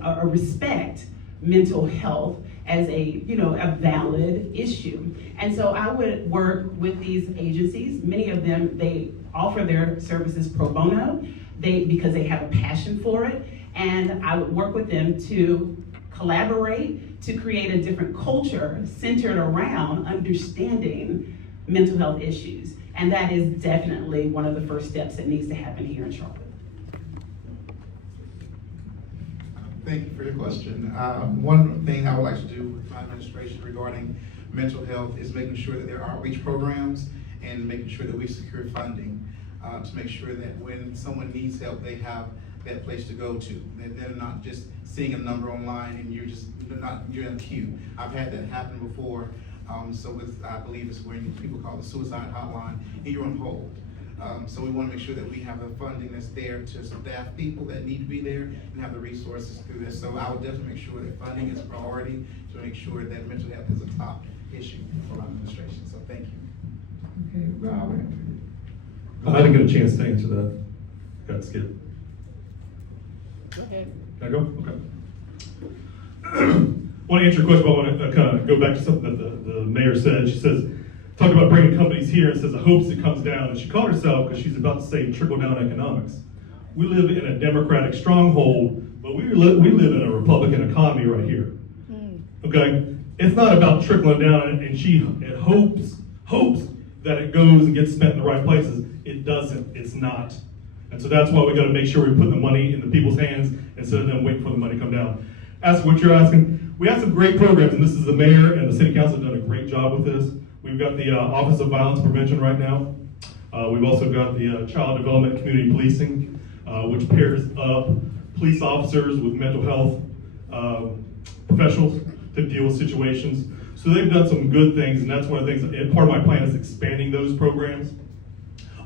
or respect mental health as a valid issue. And so I would work with these agencies. Many of them, they offer their services pro bono because they have a passion for it. And I would work with them to collaborate to create a different culture centered around understanding mental health issues. And that is definitely one of the first steps that needs to happen here in Charlotte. Thank you for your question. One thing I would like to do with my administration regarding mental health is making sure that there are outreach programs and making sure that we secure funding to make sure that when someone needs help, they have that place to go to. That they're not just seeing a number online and you're in a queue. I've had that happen before. So I believe it's when people call the suicide hotline and you're on hold. So we want to make sure that we have the funding that's there to staff people that need to be there and have the resources through this. So I would definitely make sure that funding is a priority to make sure that mental health is a top issue for my administration. So thank you. Okay, Robert. I didn't get a chance to answer that. Got skipped. Go ahead. Can I go? Okay. I want to answer your question, but I want to kind of go back to something that the mayor said. She says, talk about bringing companies here and says the hopes it comes down. And she called herself, because she's about to say trickle-down economics. We live in a democratic stronghold, but we live in a Republican economy right here. Okay? It's not about trickling down, and she hopes that it goes and gets spent in the right places. It doesn't. It's not. And so that's why we got to make sure we put the money in the people's hands instead of them waiting for the money to come down. As for what you're asking, we have some great programs, and this is the mayor and the city council have done a great job with this. We've got the Office of Violence Prevention right now. We've also got the Child Development Community Policing, which pairs up police officers with mental health professionals to deal with situations. So they've done some good things, and that's one of the things, and part of my plan is expanding those programs.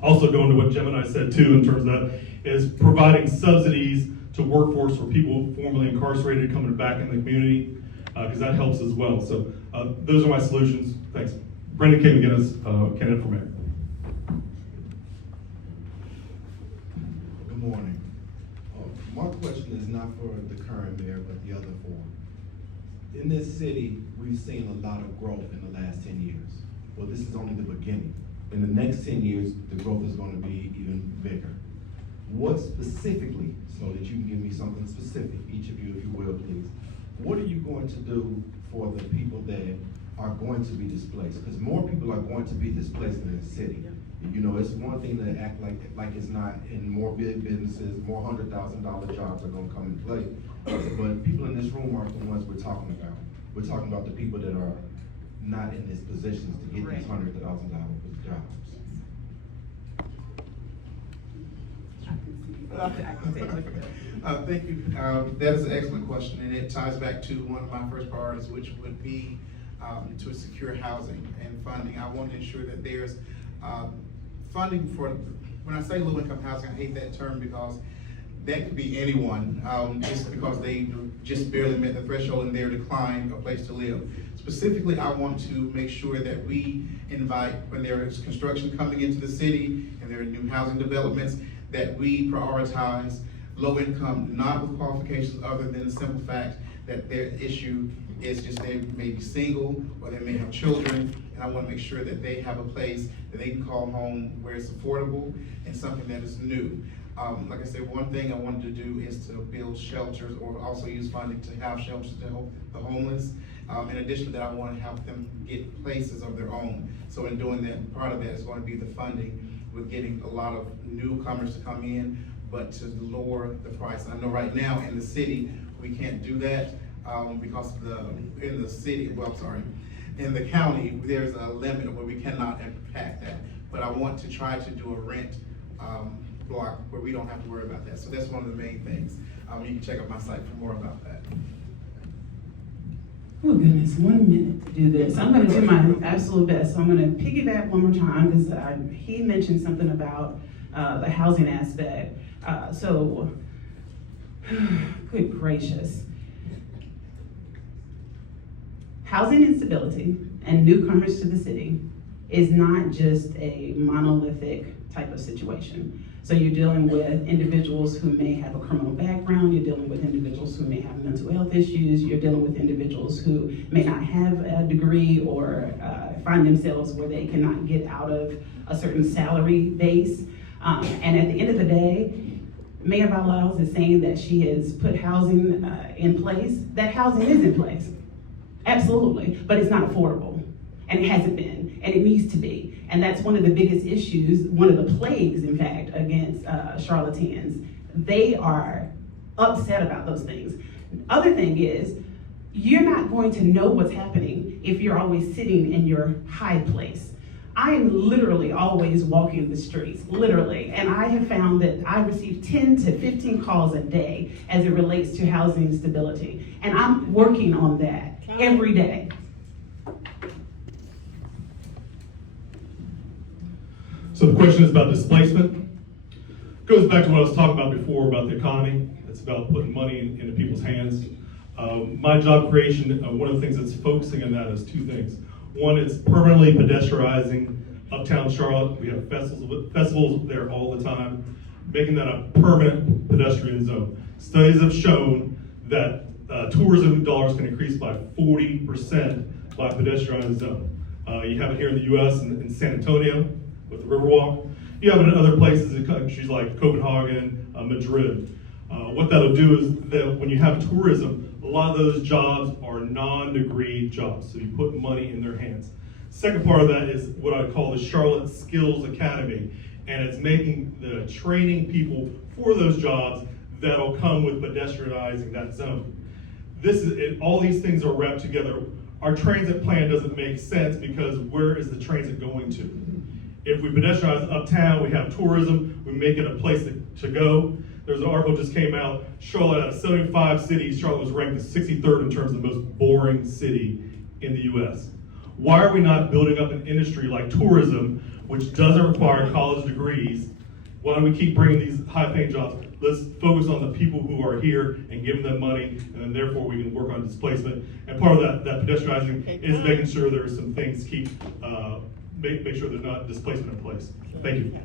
Also going to what Gemini said too, in terms of that, is providing subsidies to workforce for people formerly incarcerated coming back in the community, because that helps as well. So those are my solutions. Thanks. Brendan K. McGinnis, candidate for mayor. Good morning. My question is not for the current mayor, but the other four. In this city, we've seen a lot of growth in the last 10 years. Well, this is only the beginning. In the next 10 years, the growth is going to be even bigger. What specifically, so that you can give me something specific, each of you, if you will, please, what are you going to do for the people that are going to be displaced? Because more people are going to be displaced in the city. You know, it's one thing to act like it's not, and more big businesses, more $100,000 jobs are going to come in play. But people in this room aren't the ones we're talking about. We're talking about the people that are not in these positions to get these $100,000 jobs. Thank you. That is an excellent question, and it ties back to one of my first priorities, which would be to secure housing and funding. I want to ensure that there's funding for, when I say low-income housing, I hate that term because that could be anyone, just because they just barely met the threshold and they're declining a place to live. Specifically, I want to make sure that we invite, when there is construction coming into the city and there are new housing developments, that we prioritize low income, not with qualifications other than the simple fact that their issue is just they may be single or they may have children, and I want to make sure that they have a place that they can call home where it's affordable and something that is new. Like I said, one thing I wanted to do is to build shelters, or also use funding to have shelters to help the homeless. In addition to that, I want to have them get places of their own. So in doing that, part of that is going to be the funding with getting a lot of newcomers to come in, but to lower the price. I know right now in the city, we can't do that because in the county, there's a limit where we cannot impact that. But I want to try to do a rent block where we don't have to worry about that. So that's one of the main things. You can check out my site for more about that. Oh goodness, 1 minute to do this. I'm gonna do my absolute best. So I'm gonna piggyback one more time because he mentioned something about the housing aspect. Good gracious. Housing instability and newcomers to the city is not just a monolithic type of situation. So you're dealing with individuals who may have a criminal background, you're dealing with individuals who may have mental health issues, you're dealing with individuals who may not have a degree or find themselves where they cannot get out of a certain salary base. And at the end of the day, Mayor Lyles is saying that she has put housing in place. That housing is in place, absolutely, but it's not affordable. And it hasn't been, and it needs to be. And that's one of the biggest issues, one of the plagues, in fact, against Charlotteans. They are upset about those things. Other thing is, you're not going to know what's happening if you're always sitting in your high place. I am literally always walking the streets, literally, and I have found that I receive 10 to 15 calls a day as it relates to housing instability. And I'm working on that every day. So the question is about displacement. Goes back to what I was talking about before about the economy. It's about putting money into people's hands. My job creation, one of the things that's focusing on that is two things. One, it's permanently pedestrianizing uptown Charlotte. We have festivals there all the time, making that a permanent pedestrian zone. Studies have shown that tourism dollars can increase by 40% by pedestrianized zone. You have it here in the US in San Antonio with the Riverwalk. You have it in other places in countries like Copenhagen, Madrid. What that'll do is that when you have tourism, a lot of those jobs are non-degree jobs, so you put money in their hands. Second part of that is what I call the Charlotte Skills Academy, and it's making the training people for those jobs that'll come with pedestrianizing that zone. All these things are wrapped together. Our transit plan doesn't make sense because where is the transit going to? If we pedestrianize uptown, we have tourism, we make it a place to go. There's an article just came out, Charlotte, out of 75 cities, Charlotte was ranked the 63rd in terms of the most boring city in the US. Why are we not building up an industry like tourism, which doesn't require college degrees? Why do we keep bringing these high-paying jobs? Let's focus on the people who are here and giving them money, and then therefore we can work on displacement. And part of that pedestrianizing is making sure there are some things make sure there's not displacement in place. Thank you.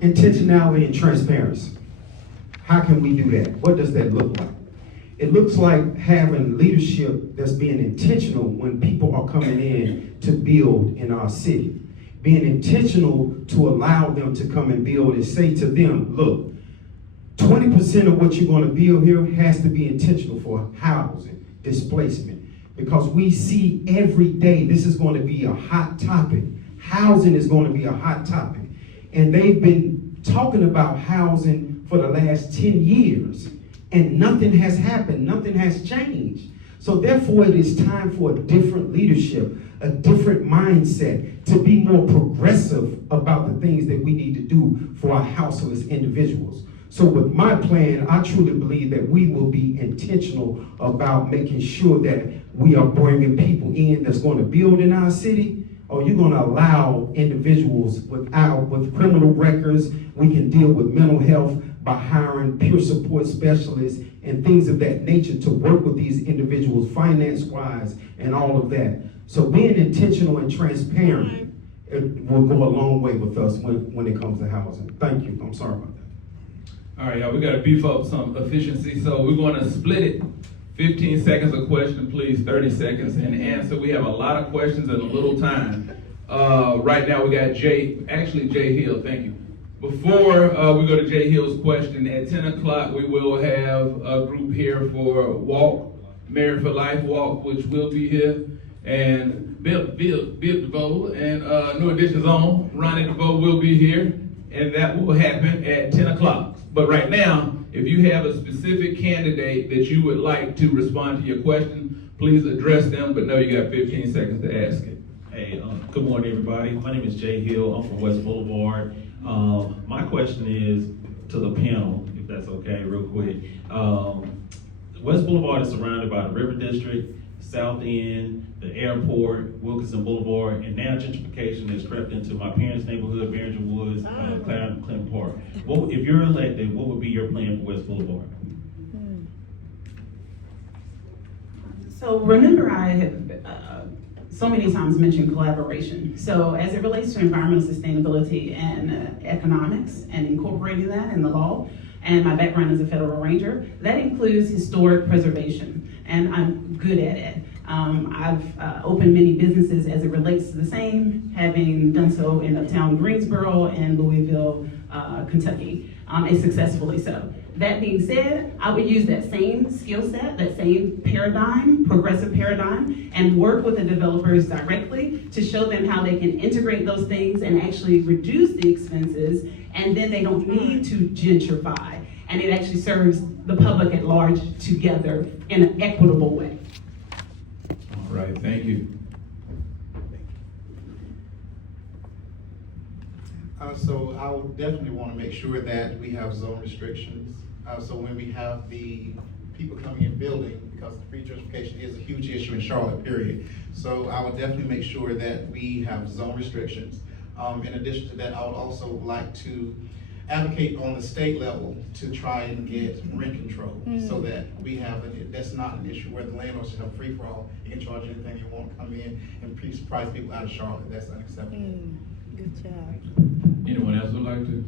Intentionality and transparency. How can we do that? What does that look like? It looks like having leadership that's being intentional when people are coming in to build in our city. Being intentional to allow them to come and build and say to them, look, 20% of what you're going to build here has to be intentional for housing, displacement. Because we see every day this is going to be a hot topic. Housing is going to be a hot topic. And they've been talking about housing for the last 10 years. And nothing has happened, nothing has changed. So therefore it is time for a different leadership, a different mindset, to be more progressive about the things that we need to do for our houseless individuals. So with my plan, I truly believe that we will be intentional about making sure that we are bringing people in that's going to build in our city, Or you're gonna allow individuals with criminal records, we can deal with mental health by hiring peer support specialists and things of that nature to work with these individuals finance-wise and all of that. So being intentional and transparent, it will go a long way with us when it comes to housing. Thank you, I'm sorry about that. All right, y'all, we gotta beef up some efficiency, so we're gonna split it. 15 seconds a question, please, 30 seconds an answer. We have a lot of questions and a little time. Right now we got Jay Hill, thank you. Before we go to Jay Hill's question, at 10 o'clock we will have a group here for Walk, Married for Life Walk, which will be here. And Bill DeVoe and New Additions on, Ronnie DeVoe will be here. And that will happen at 10 o'clock. But right now, if you have a specific candidate that you would like to respond to your question, please address them, but know you got 15 seconds to ask it. Hey, good morning, everybody. My name is Jay Hill. I'm from West Boulevard. My question is to the panel, if that's okay, real quick. West Boulevard is surrounded by the River District, South End, the airport, Wilkinson Boulevard, and now gentrification has crept into my parents' neighborhood, Barringer Woods, Clinton Park. If you're elected, what would be your plan for West Boulevard? So remember, I have so many times mentioned collaboration. So as it relates to environmental sustainability and economics and incorporating that in the law, and my background as a federal ranger, that includes historic preservation, and I'm good at it. I've opened many businesses as it relates to the same, having done so in Uptown Greensboro and Louisville, Kentucky, and successfully so. That being said, I would use that same skill set, that same paradigm, progressive paradigm, and work with the developers directly to show them how they can integrate those things and actually reduce the expenses, and then they don't need to gentrify. And it actually serves the public at large together in an equitable way. All right, thank you. So I would definitely want to make sure that we have zone restrictions. So when we have the people coming in building, because the free gentrification is a huge issue in Charlotte, period. So I would definitely make sure that we have zone restrictions. In addition to that, I would also like to advocate on the state level to try and get rent control so that we have, that's not an issue where the landlords should have free for all. You can charge anything you want to come in and price people out of Charlotte. That's unacceptable. Good job. Anyone else would like to?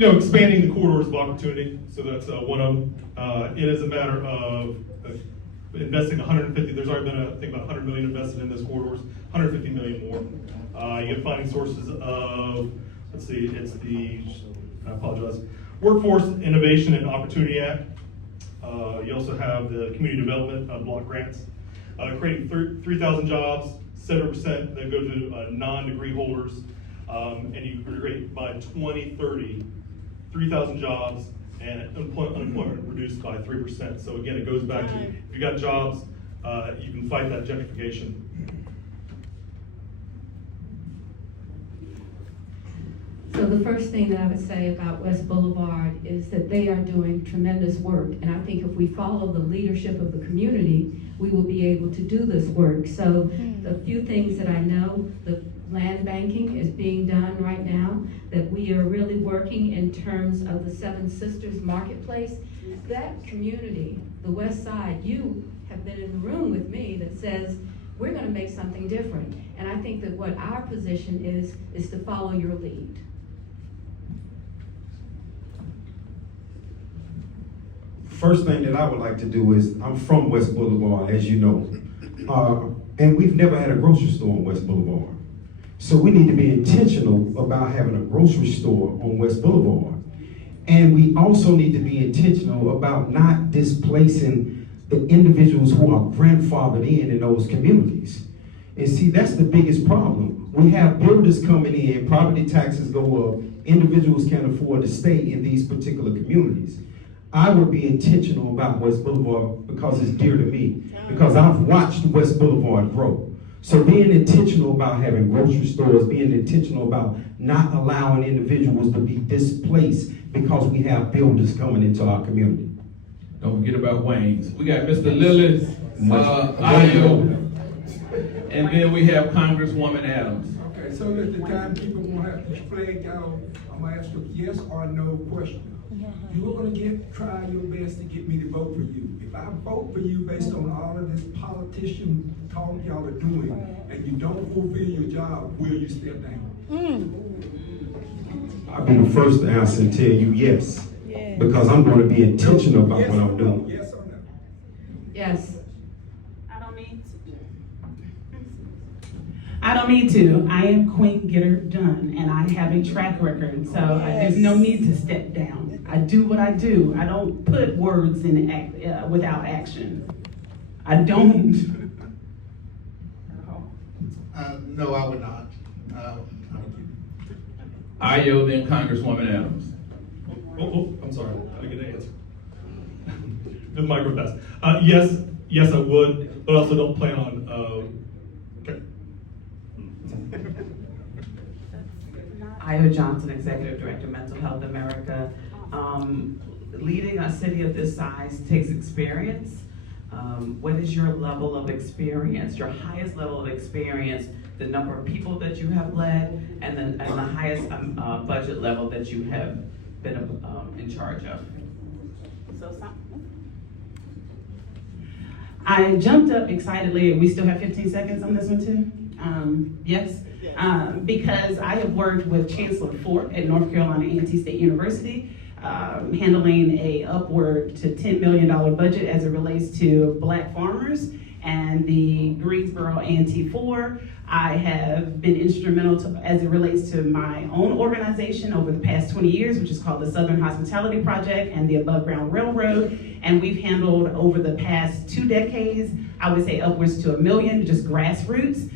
Expanding the corridors of opportunity, so that's one of them. It is a matter of investing 150, there's already been, I think, about 100 million invested in those corridors, 150 million more. You get finding sources of, let's see, it's the, I apologize, Workforce Innovation and Opportunity Act. You also have the community development block grants, creating 3,000 jobs, 7% that go to non-degree holders, and you create by 2030, 3,000 jobs and unemployment reduced by 3%. So again, it goes back to, if you got jobs, you can fight that gentrification. So the first thing that I would say about West Boulevard is that they are doing tremendous work. And I think if we follow the leadership of the community, we will be able to do this work. So the few things that I know, the land banking is being done right now, that we are really working in terms of the Seven Sisters Marketplace. That community, the West Side, you have been in the room with me that says, we're gonna make something different. And I think that what our position is to follow your lead. First thing that I would like to do is, I'm from West Boulevard, as you know, and we've never had a grocery store on West Boulevard. So we need to be intentional about having a grocery store on West Boulevard. And we also need to be intentional about not displacing the individuals who are grandfathered in those communities. And see, that's the biggest problem. We have builders coming in, property taxes go up, individuals can't afford to stay in these particular communities. I would be intentional about West Boulevard because it's dear to me, because I've watched West Boulevard grow. So being intentional about having grocery stores, being intentional about not allowing individuals to be displaced because we have builders coming into our community. Don't forget about Wayne's. We got Mr. Lillis, Ayo, and then we have Congresswoman Adams. Okay, so that the time people won't have to flag out, I'm gonna ask a yes or no question. You're gonna try your best to get me to vote for you. If I vote for you based on all of this politician talk y'all are doing, and you don't fulfill your job, will you step down? I'll be the first to answer and tell you yes, because I'm going to be intentional about Yes what or I'm no? doing. Yes or no? Yes. I don't need to. I am Queen Getter Done, and I have a track record, so there's no need to step down. I do what I do. I don't put words in without action. I don't. No, I would not. Ayo, then Congresswoman Adams. Oh, I'm sorry, I didn't get an answer. The micro pass. Yes, I would, but also don't plan on, okay. Ayo Johnson, Executive Director, Mental Health America. Leading a city of this size takes experience. What is your level of experience, your highest level of experience, the number of people that you have led, and the highest budget level that you have been in charge of? I jumped up excitedly. We still have 15 seconds on this one too? Yes? Because I have worked with Chancellor Fort at North Carolina A&T State University, handling a upward to $10 million budget as it relates to Black farmers and the Greensboro A&T 4. I have been instrumental as it relates to my own organization over the past 20 years, which is called the Southern Hospitality Project and the Above Ground Railroad. And we've handled over the past 2 decades, I would say upwards to $1 million, just grassroots.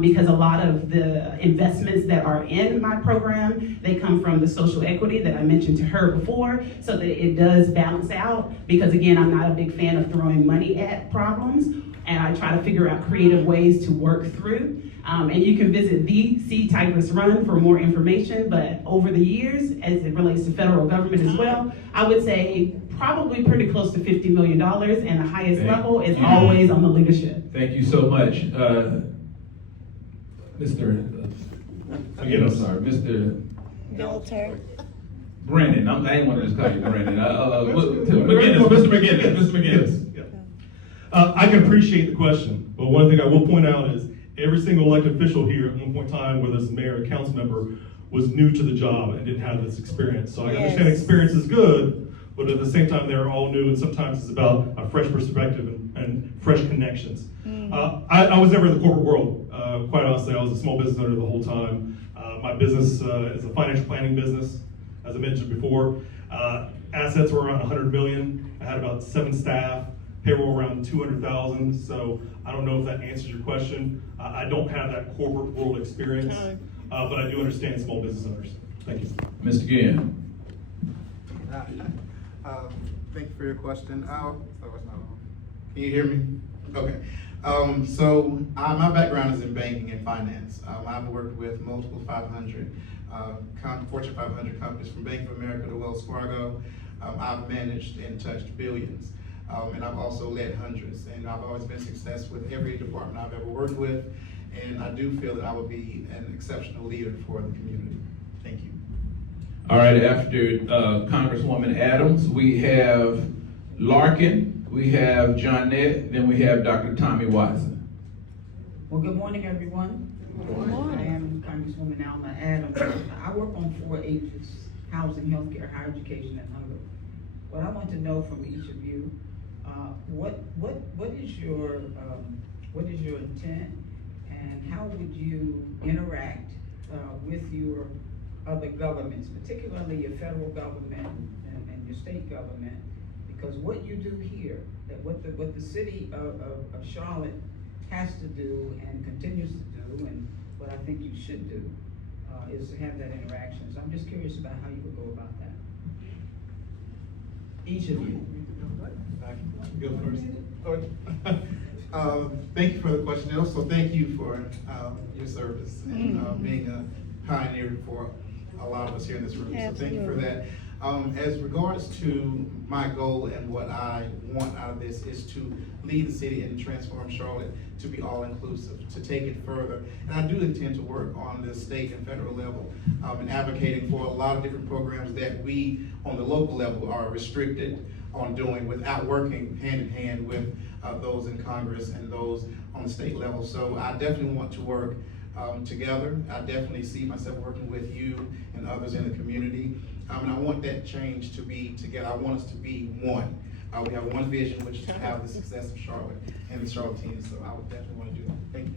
Because a lot of the investments that are in my program, they come from the social equity that I mentioned to her before, so that it does balance out. Because again, I'm not a big fan of throwing money at problems, and I try to figure out creative ways to work through. And you can visit the Tigress Run for more information, but over the years, as it relates to federal government as well, I would say probably pretty close to $50 million, and the highest level is always on the leadership. Thank you so much. Mr. Delter. Brandon. I didn't want to just call you Brandon. Mr. McGinnis. Yeah. I can appreciate the question, but one thing I will point out is every single elected official here at one point in time, whether it's a mayor or council member, was new to the job and didn't have this experience. So I understand experience is good, but at the same time, they're all new, and sometimes it's about a fresh perspective and fresh connections. I was never in the corporate world. Quite honestly, I was a small business owner the whole time. My business is a financial planning business, as I mentioned before. Assets were around 100 million. I had about 7 staff, payroll around 200,000. So I don't know if that answers your question. I don't have that corporate world experience, but I do understand small business owners. Thank you. Mr. Ginn. Thank you for your question. Can you hear me? Okay. My background is in banking and finance. I've worked with multiple 500, Fortune 500 companies, from Bank of America to Wells Fargo. I've managed and touched billions, and I've also led hundreds. And I've always been successful with every department I've ever worked with, and I do feel that I would be an exceptional leader for the community. Thank you. All right, after Congresswoman Adams, we have Larkin. We have Johnette, then we have Dr. Tommy Watson. Well, good morning, everyone. Good morning. I am Congresswoman Alma Adams. I work on 4 H's: housing, healthcare, higher education, and hunger. What I want to know from each of you, what is your intent, and how would you interact with your other governments, particularly your federal government and your state government? Because what you do here, what the city of Charlotte has to do and continues to do, and what I think you should do, is to have that interaction. So I'm just curious about how you would go about that. Each of you. Go first. Thank you for the question. Also, thank you for your service and being a pioneer for a lot of us here in this room. So thank you for that. As regards to my goal and what I want out of this is to lead the city and transform Charlotte to be all-inclusive, to take it further. And I do intend to work on the state and federal level and advocating for a lot of different programs that we on the local level are restricted on doing without working hand in hand with those in Congress and those on the state level. So I definitely want to work together. I definitely see myself working with you and others in the community. And I want that change to be together. I want us to be one. We have one vision, which is to have the success of Charlotte and the Charlotteans. So I would definitely want to do that. Thank you.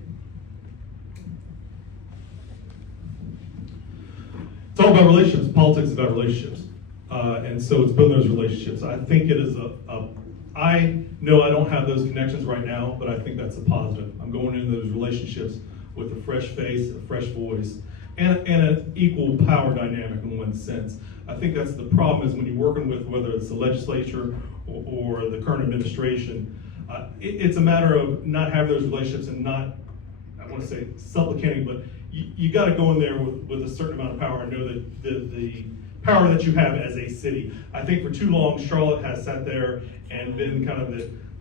It's all about relationships. Politics is about relationships. And so it's building those relationships. I think it is I know I don't have those connections right now, but I think that's a positive. I'm going into those relationships with a fresh face, a fresh voice, and an equal power dynamic in one sense. I think that's the problem is when you're working with whether it's the legislature or the current administration, it's a matter of not having those relationships and not, I want to say supplicating, but you got to go in there with a certain amount of power and know that the power that you have as a city. I think for too long, Charlotte has sat there and been kind of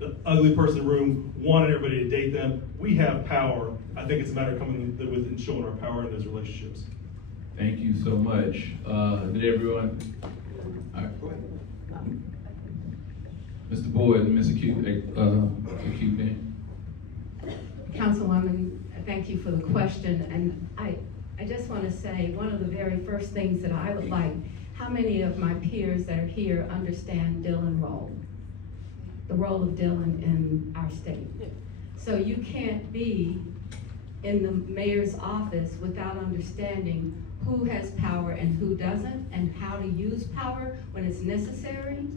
the ugly person in the room, wanted everybody to date them. We have power. I think it's a matter of coming with and showing our power in those relationships. Thank you so much. Did everyone? All right, go ahead. Mr. Boyd and Ms. Acute then. Councilwoman, thank you for the question. And I just want to say one of the very first things that I would like, how many of my peers that are here understand Dillon role? The role of Dillon in our state. So you can't be in the mayor's office without understanding who has power and who doesn't, and how to use power when it's necessary.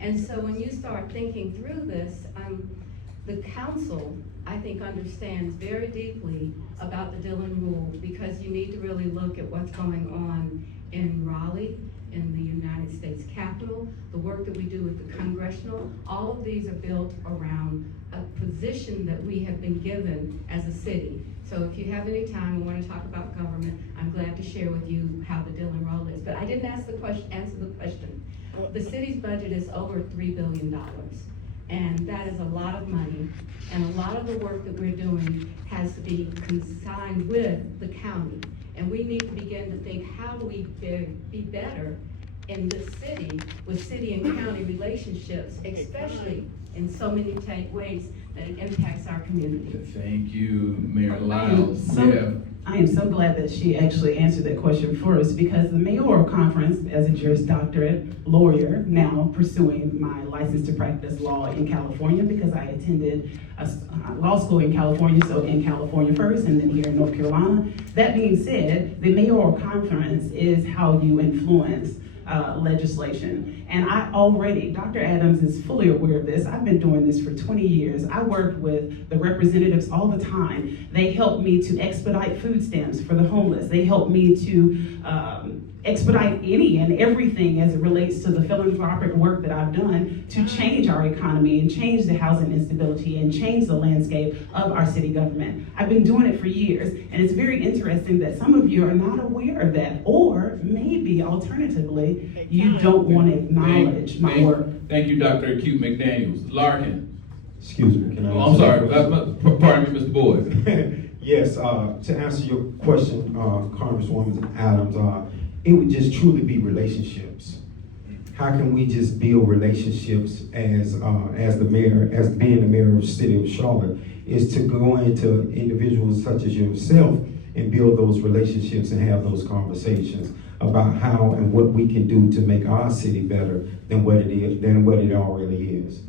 And so when you start thinking through this, the council, I think, understands very deeply about the Dillon rule, because you need to really look at what's going on in Raleigh, in the United States Capitol, the work that we do with the congressional. All of these are built around a position that we have been given as a city. So if you have any time and want to talk about government, I'm glad to share with you how the Dillon role is. But I didn't answer the question. The city's budget is over $3 billion. And that is a lot of money. And a lot of the work that we're doing has to be consigned with the county. And we need to begin to think, how do we be better in the city with city and county relationships, especially in so many ways that it impacts our community. Thank you, Mayor Lyles. I am so glad that she actually answered that question for us, because the Mayoral Conference, as a Juris Doctorate lawyer, now pursuing my license to practice law in California, because I attended a law school in California, so in California first, and then here in North Carolina. That being said, the Mayoral Conference is how you influence legislation. And Dr. Adams is fully aware of this. I've been doing this for 20 years. I worked with the representatives all the time. They helped me to expedite food stamps for the homeless. They helped me to expedite any and everything as it relates to the philanthropic work that I've done to change our economy and change the housing instability and change the landscape of our city government. I've been doing it for years, and it's very interesting that some of you are not aware of that, or maybe alternatively, you don't want to acknowledge my work. Thank you, Dr. Acute McDaniels. Larkin. Excuse me, can I? Oh, I'm sorry, pardon me, Mr. Boyd. Yes, to answer your question, Congresswoman Adams, it would just truly be relationships. How can we just build relationships as the mayor, as being the mayor of the city of Charlotte, is to go into individuals such as yourself and build those relationships and have those conversations about how and what we can do to make our city better than what it already is.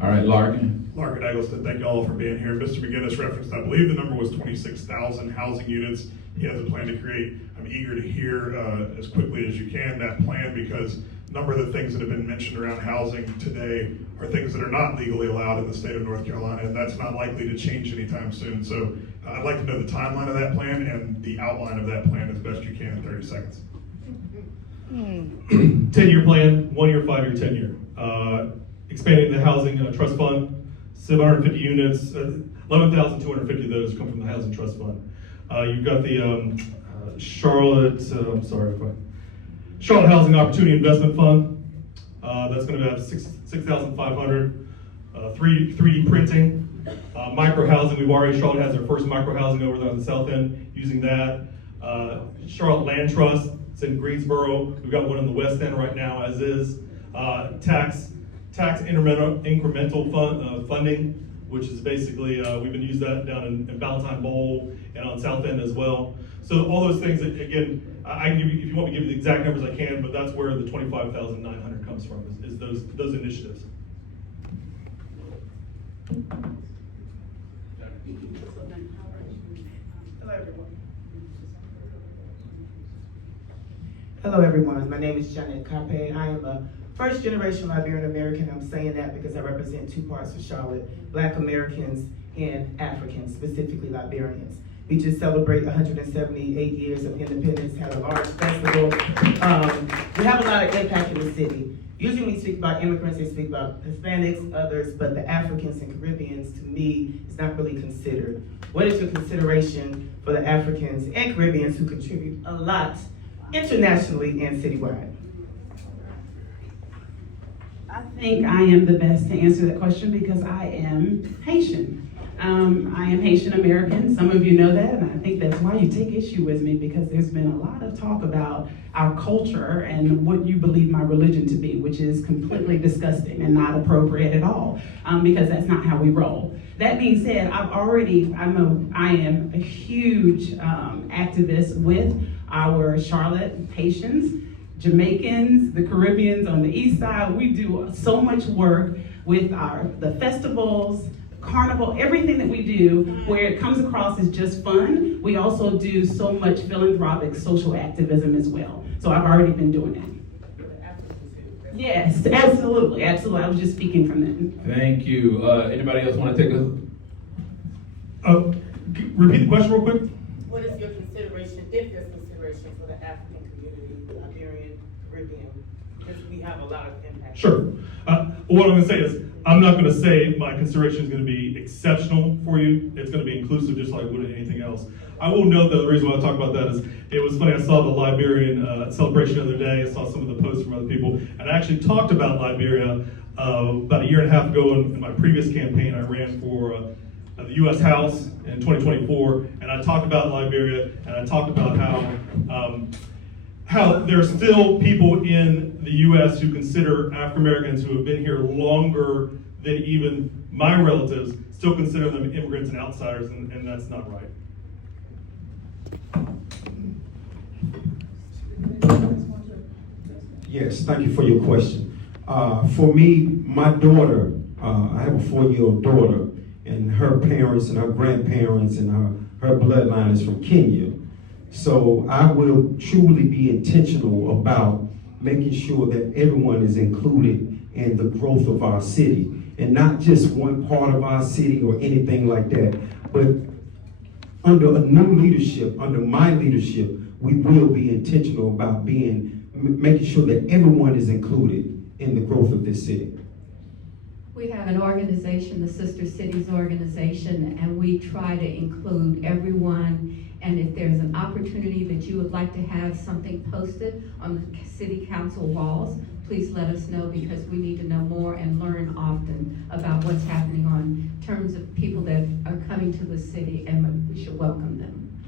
All right, Larkin. Larkin Eggleston, thank you all for being here. Mr. McGinnis referenced, I believe the number was 26,000 housing units he has a plan to create. I'm eager to hear as quickly as you can that plan, because a number of the things that have been mentioned around housing today are things that are not legally allowed in the state of North Carolina, and that's not likely to change anytime soon. So I'd like to know the timeline of that plan and the outline of that plan as best you can in 30 seconds. 10-year plan, 1 year, 5 year, 10 year. Expanding the housing trust fund, 750 units, 11,250 of those come from the housing trust fund. You've got the Charlotte, Charlotte Housing Opportunity Investment Fund. That's going to have 6,500. 3D printing, micro housing. Charlotte has their first micro housing over there on the south end using that. Charlotte Land Trust, it's in Greensboro. We've got one in the west end right now, as is. Tax incremental funding, which is basically, we've been using that down in Valentine Bowl and on South End as well. So all those things, again, I can give you, if you want me to give you the exact numbers, I can, but that's where the 25,900 comes from, is those initiatives. Hello, everyone. My name is Janet Cape. I am a first-generation Liberian American. I'm saying that because I represent two parts of Charlotte, Black Americans and Africans, specifically Liberians. We just celebrate 178 years of independence, had a large festival. We have a lot of impact in the city. Usually when we speak about immigrants, they speak about Hispanics, others, but the Africans and Caribbeans, to me, is not really considered. What is your consideration for the Africans and Caribbeans who contribute a lot internationally and citywide? I think I am the best to answer that question because I am Haitian. I am Haitian American. Some of you know that, and I think that's why you take issue with me, because there's been a lot of talk about our culture and what you believe my religion to be, which is completely disgusting and not appropriate at all, because that's not how we roll. That being said, I am a huge activist with our Charlotte Haitians, Jamaicans, the Caribbeans on the east side. We do so much work with the festivals, carnival, everything that we do where it comes across as just fun. We also do so much philanthropic social activism as well. So I've already been doing that. Yes, absolutely, absolutely. I was just speaking from that. Thank you. Anybody else want to take a? Repeat the question real quick. What is your consideration, if there's consideration for the African community, Liberian, Caribbean? Because we have a lot of impact. Sure. What I'm going to say is, I'm not going to say my consideration is going to be exceptional for you. It's going to be inclusive, just like would anything else. I will note that the reason why I talk about that is, it was funny, I saw the Liberian celebration the other day. I saw some of the posts from other people, and I actually talked about Liberia about a year and a half ago in my previous campaign. I ran for the U.S. House in 2024, and I talked about Liberia, and I talked about how there are still people in the U.S. who consider African Americans who have been here longer than even my relatives, still consider them immigrants and outsiders, and that's not right. Yes, thank you for your question. For me, my daughter, I have a 4-year-old daughter, and her parents and her grandparents and her bloodline is from Kenya. So I will truly be intentional about making sure that everyone is included in the growth of our city, and not just one part of our city or anything like that, but under a new leadership, under my leadership, we will be intentional about making sure that everyone is included in the growth of this city. We have an organization, the Sister Cities Organization, and we try to include everyone. And if there's an opportunity that you would like to have something posted on the city council walls, please let us know, because we need to know more and learn often about what's happening on terms of people that are coming to the city, and we should welcome them.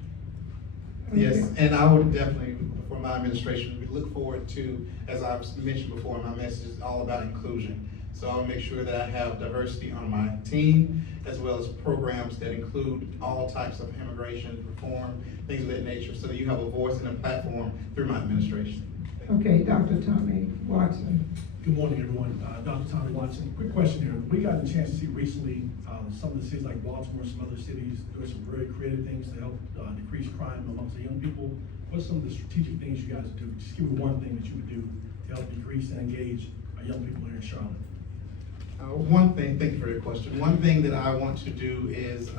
Yes, and I would definitely, for my administration, we look forward to, as I've mentioned before, my message is all about inclusion. So I'll make sure that I have diversity on my team, as well as programs that include all types of immigration, reform, things of that nature, so that you have a voice and a platform through my administration. Okay, Dr. Tommy Watson. Good morning, everyone. Dr. Tommy Watson. Quick question here. We got a chance to see recently some of the cities like Baltimore, some other cities doing some very creative things to help decrease crime amongst the young people. What's some of the strategic things you guys do? Just give me one thing that you would do to help decrease and engage our young people here in Charlotte. One thing, thank you for your question. One thing that I want to do is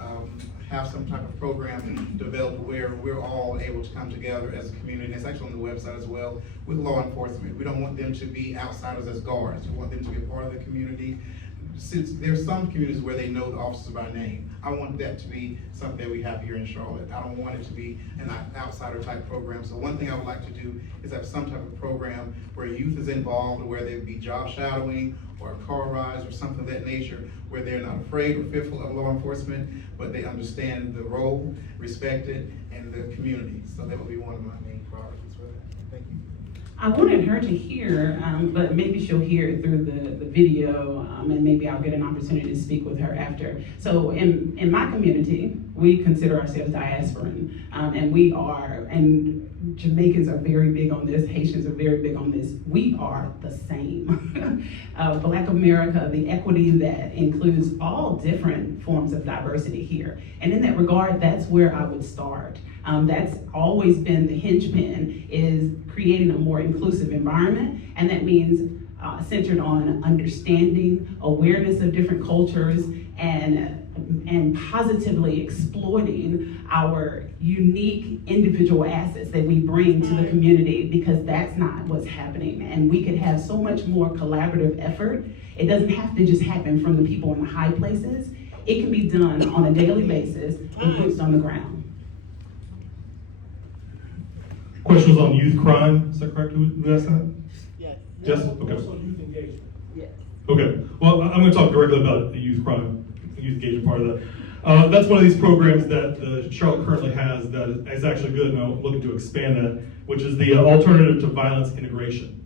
have some type of program developed where we're all able to come together as a community. It's actually on the website as well, with law enforcement. We don't want them to be outsiders as guards. We want them to be a part of the community, since there's some communities where they know the officers by name, I want that to be something that we have here in Charlotte. I don't want it to be an outsider type program. So one thing I would like to do is have some type of program where youth is involved, or where there would be job shadowing or car rides or something of that nature, where they're not afraid or fearful of law enforcement, but they understand the role, respect it, and the community. So that would be one of my main priorities for that. Thank you. I wanted her to hear, but maybe she'll hear it through the video, and maybe I'll get an opportunity to speak with her after. So in my community, we consider ourselves diasporan, and Jamaicans are very big on this, Haitians are very big on this. We are the same. Black America, the equity that includes all different forms of diversity here. And in that regard, that's where I would start. That's always been the hinge-pin, is creating a more inclusive environment, and that means centered on understanding, awareness of different cultures, and positively exploiting our unique individual assets that we bring to the community, because that's not what's happening. And we could have so much more collaborative effort. It doesn't have to just happen from the people in the high places. It can be done on a daily basis with boots on the ground. Question was on youth crime. Is that correct? Who asked that? Yes. Yes? Okay. Also youth engagement. Yes. Okay. Well, I'm going to talk directly about the youth crime, the youth engagement part of that. That's one of these programs that Charlotte currently has that is actually good, and I'm looking to expand that, which is the Alternative to Violence Integration.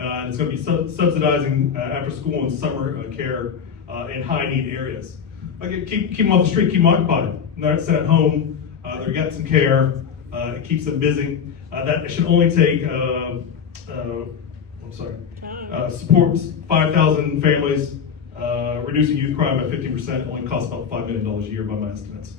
And it's going to be subsidizing after school and summer care in high need areas. Like, keep them off the street, keep them occupied. Not sit at home, they're getting some care, it keeps them busy. That should only take, supports 5,000 families, reducing youth crime by 50%, only costs about $5 million a year by my estimates.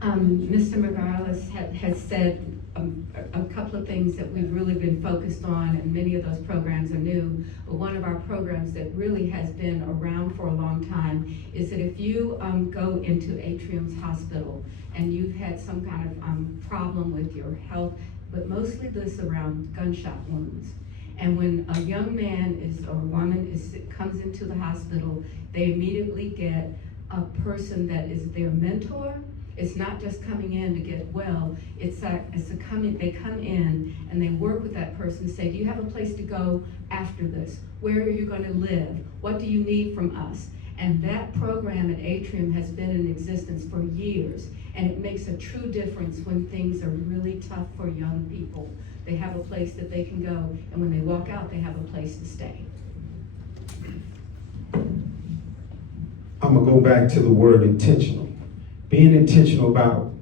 Mr. Mayoral has said a couple of things that we've really been focused on, and many of those programs are new. But one of our programs that really has been around for a long time is that if you go into Atrium's hospital and you've had some kind of problem with your health, but mostly this around gunshot wounds. And when a young man or woman comes into the hospital, they immediately get a person that is their mentor. It's not just coming in to get well, they come in and they work with that person, say, do you have a place to go after this? Where are you going to live? What do you need from us? And that program at Atrium has been in existence for years, and it makes a true difference when things are really tough for young people. They have a place that they can go, and when they walk out, they have a place to stay. I'm gonna go back to the word intentional. Being intentional about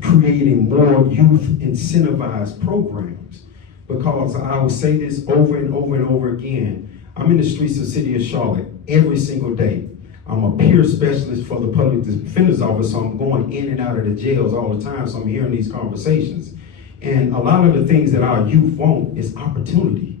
creating more youth incentivized programs, because I will say this over and over and over again. I'm in the streets of the city of Charlotte every single day. I'm a peer specialist for the public defender's office, so I'm going in and out of the jails all the time, so I'm hearing these conversations. And a lot of the things that our youth want is opportunity.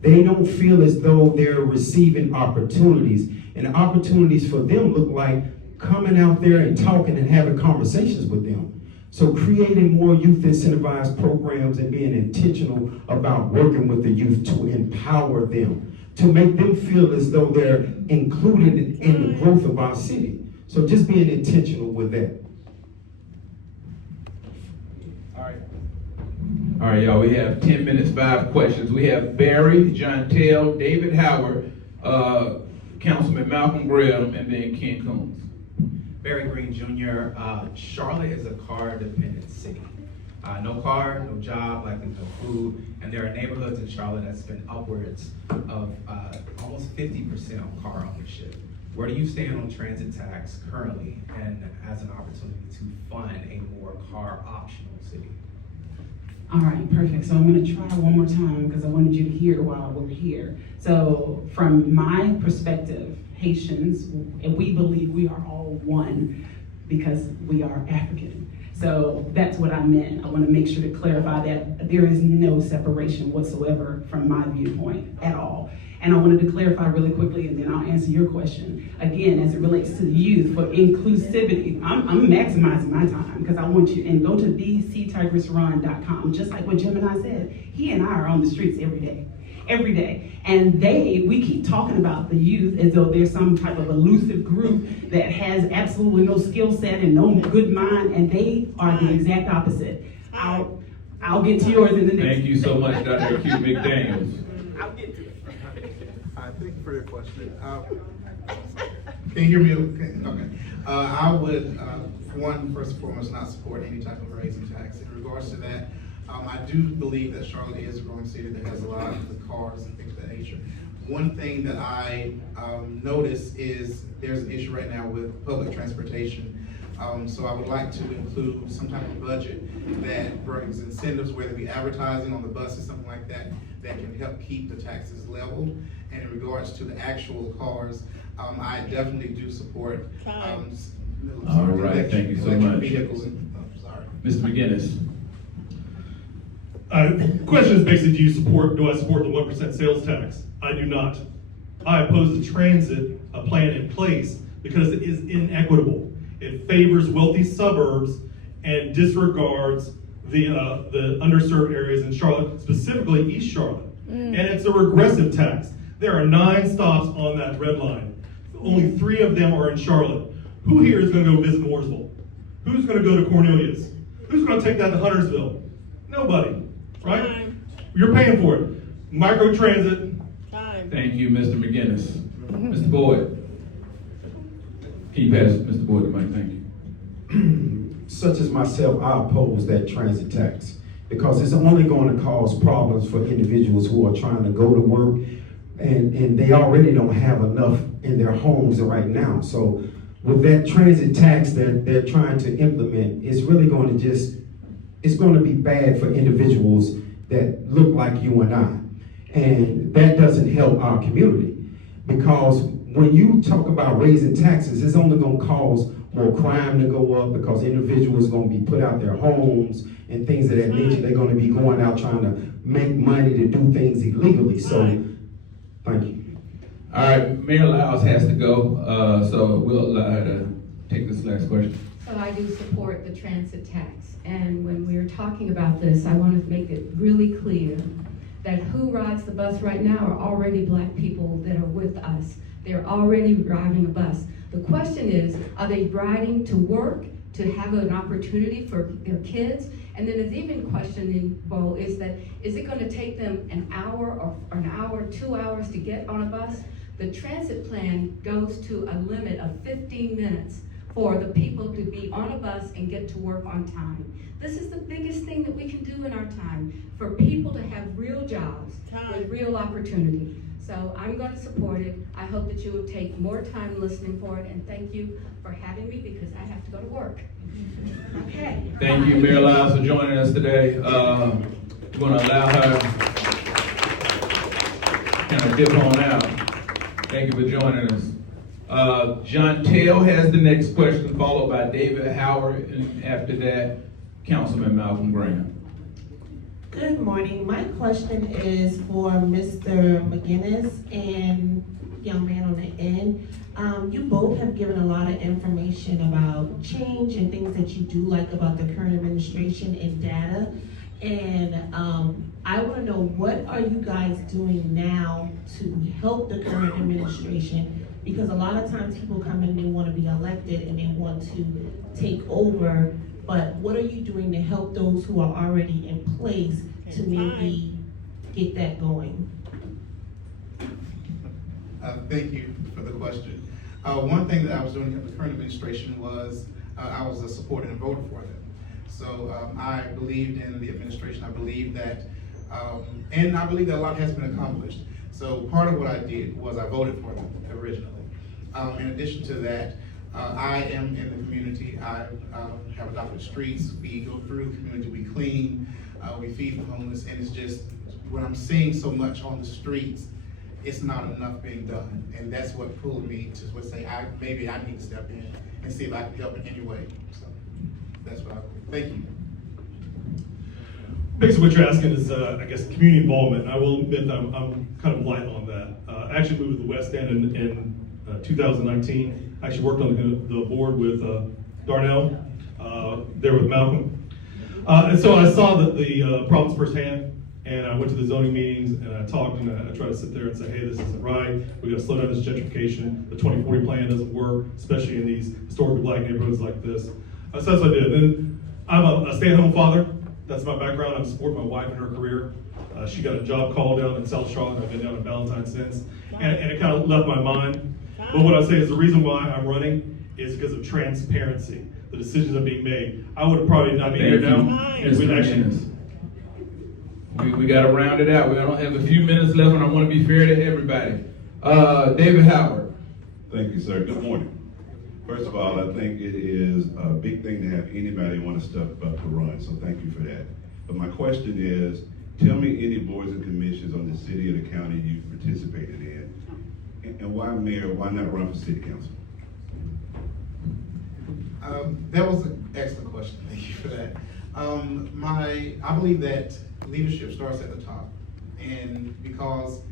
They don't feel as though they're receiving opportunities, and opportunities for them look like coming out there and talking and having conversations with them. So creating more youth incentivized programs and being intentional about working with the youth to empower them, to make them feel as though they're included in the growth of our city. So just being intentional with that. All right, y'all, we have 10 minutes, 5 questions. We have Barry, John Tell, David Howard, Councilman Malcolm Graham, and then Ken Combs. Barry Green Jr., Charlotte is a car-dependent city. No car, no job, likely no food, and there are neighborhoods in Charlotte that spend upwards of almost 50% on car ownership. Where do you stand on transit tax currently and as an opportunity to fund a more car-optional city? All right, perfect. So I'm going to try one more time because I wanted you to hear while we're here. So from my perspective, Haitians, and we believe we are all one because we are African. So that's what I meant. I want to make sure to clarify that there is no separation whatsoever from my viewpoint at all. And I wanted to clarify really quickly, and then I'll answer your question. Again, as it relates to the youth, for inclusivity, I'm maximizing my time because I want you, and go to bctigressrun.com, just like what Gemini said. He and I are on the streets every day. Every day. And we keep talking about the youth as though there's some type of elusive group that has absolutely no skill set and no good mind, and they are the exact opposite. I'll get to yours in the next. Thank you so much, Dr. Q. McDaniels. I'll get to it. Thank you for your question. Can you hear me okay? Okay. I would, first and foremost, not support any type of raising tax. In regards to that, I do believe that Charlotte is a growing city that has a lot of cars and things of that nature. One thing that I notice is there's an issue right now with public transportation. So I would like to include some type of budget that brings incentives, whether it be advertising on the buses, something like that, that can help keep the taxes leveled. And in regards to the actual cars, I definitely do support. All right, thank you so much. Vehicles. Mr. McGinnis. Question is basically, do I support the 1% sales tax? I do not. I oppose the transit plan in place because it is inequitable. It favors wealthy suburbs and disregards the underserved areas in Charlotte, specifically East Charlotte. And it's a regressive tax. There are 9 stops on that red line. Only 3 of them are in Charlotte. Who here is going to go visit Mooresville? Who's going to go to Cornelius? Who's going to take that to Huntersville? Nobody, right? You're paying for it. Microtransit. Thank you, Mr. McGinnis. Mr. Boyd. Can you pass Mr. Boyd the mic? Thank you. Such as myself, I oppose that transit tax because it's only going to cause problems for individuals who are trying to go to work and they already don't have enough in their homes right now. So with that transit tax that they're trying to implement, it's really going to it's going to be bad for individuals that look like you and I. And that doesn't help our community because when you talk about raising taxes, it's only going to cause more crime to go up because individuals are going to be put out their homes and things of that nature. They're going to be going out trying to make money to do things illegally. So, thank you. All right, Mayor Lyles has to go, so we'll allow her to take this last question. So I do support the transit tax. And when we're talking about this, I want to make it really clear that who rides the bus right now are already Black people that are with us. They're already driving a bus. The question is, are they riding to work, to have an opportunity for their kids? And then it's even questioning, Bo, is it going to take them an hour or an hour, 2 hours to get on a bus? The transit plan goes to a limit of 15 minutes for the people to be on a bus and get to work on time. This is the biggest thing that we can do in our time, for people to have real jobs with real opportunity. So I'm going to support it. I hope that you will take more time listening for it, and thank you for having me because I have to go to work. Okay. Thank you, Mayor Lyles, for joining us today. We're going to allow her kind of dip on out. Thank you for joining us. John Tell has the next question, followed by David Howard, and after that, Councilman Malcolm Graham. Good morning. My question is for Mr. McGinnis and young man on the end. You both have given a lot of information about change and things that you do like about the current administration and data. And I want to know, what are you guys doing now to help the current administration? Because a lot of times people come in, they want to be elected and they want to take over. But what are you doing to help those who are already in place to maybe get that going? Thank you for the question. One thing that I was doing in the current administration was I was a supporter and voter for them. So I believed in the administration. I believe that, and I believe that a lot has been accomplished. So part of what I did was I voted for them originally. In addition to that, I am in the community. I have adopted streets. We go through the community. We clean. We feed the homeless. And it's just, when I'm seeing so much on the streets, it's not enough being done. And that's what pulled me to say, maybe I need to step in and see if I can help in any way. So that's what I believe. Thank you. Basically, what you're asking is, I guess, community involvement. And I will admit that I'm kind of light on that. I actually moved to the West End in 2019. I actually worked on the board with Darnell, there with Malcolm. And so I saw the problems firsthand, and I went to the zoning meetings, and I talked, and I tried to sit there and say, hey, this isn't right. We got to slow down this gentrification. The 2040 plan doesn't work, especially in these historically black neighborhoods like this. So that's what I did. And I'm a stay-at-home father. That's my background. I'm supporting my wife in her career. She got a job call down in South Charlotte. I've been down in Valentine since. And it kind of left my mind. But what I say is the reason why I'm running is because of transparency. The decisions are being made. I would probably not be here now. If we'd actually... We got to round it out. We don't have a few minutes left, and I want to be fair to everybody. David Howard. Thank you, sir. Good morning. First of all, I think it is a big thing to have anybody want to step up to run, so thank you for that. But my question is, tell me any boards and commissions on the city or the county you've participated in, and why, Mayor, why not run for city council? That was an excellent question. Thank you for that. I believe that leadership starts at the top, and because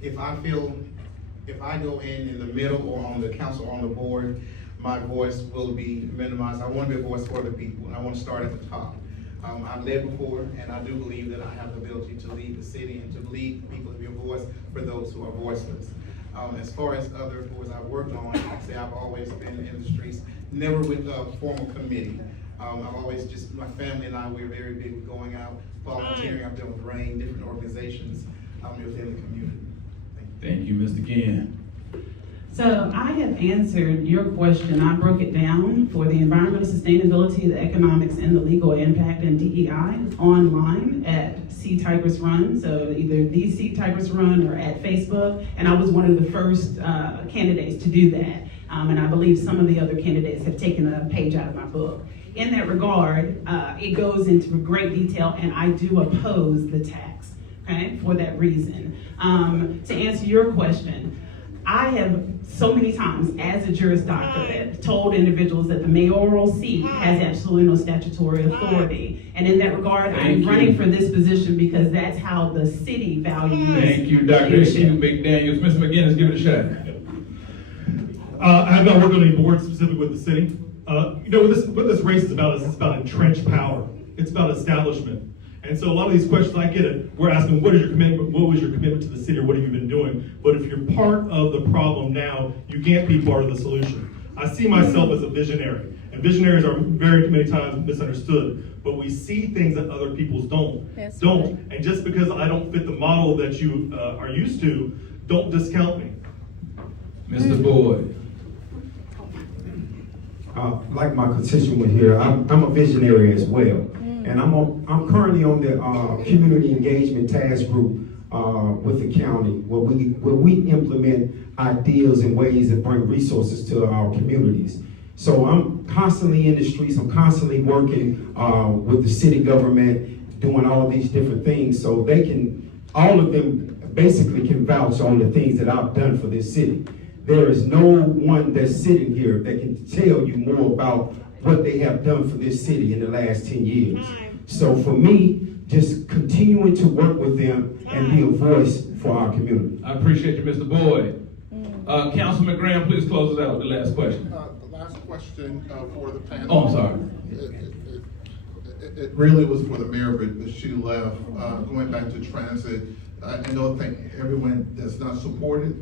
if I go in the middle or on the council or on the board, my voice will be minimized. I want to be a voice for the people, and I want to start at the top. I've led before, and I do believe that I have the ability to lead the city and to lead people to be a voice for those who are voiceless. As far as other boards I've worked on, I've always been in the streets, never with a formal committee. I've always just, my family and I, we're very big with going out, volunteering. I've done with RAIN, different organizations within the community. Thank you, Mr. Gann. So I have answered your question. I broke it down for the environmental sustainability, the economics, and the legal impact and DEI online at See Tigress Run. So either the See Tigress Run or at Facebook. And I was one of the first candidates to do that. And I believe some of the other candidates have taken a page out of my book. In that regard, it goes into great detail, and I do oppose the tax, okay, for that reason. To answer your question, I have so many times, as a Juris Doctor, told individuals that the mayoral seat has absolutely no statutory authority. And in that regard, I'm running for this position because that's how the city values. Thank you, Dr. McDaniels. Mr. McGinnis, give it a shot. I have not worked on any boards specifically with the city. What this race is about it's about entrenched power. It's about establishment. And so a lot of these questions, I get it, we're asking, what is your commitment? What was your commitment to the city, or what have you been doing? But if you're part of the problem now, you can't be part of the solution. I see myself as a visionary, and visionaries are very many times misunderstood, but we see things that other people don't. And just because I don't fit the model that you are used to, don't discount me. Mr. Boyd. Like my constituent here, I'm a visionary as well. And I'm currently on the community engagement task group with the county, where we implement ideas and ways that bring resources to our communities. So I'm constantly in the streets. I'm constantly working with the city government, doing all these different things, so all of them basically can vouch on the things that I've done for this city. There is no one that's sitting here that can tell you more about what they have done for this city in the last 10 years. So for me, just continuing to work with them and be a voice for our community. I appreciate you, Mr. Boyd. Councilman Graham, please close us out with the last question. The last question for the panel. Oh, I'm sorry. It really was for the mayor, but she left. Going back to transit, I don't think everyone does not support it.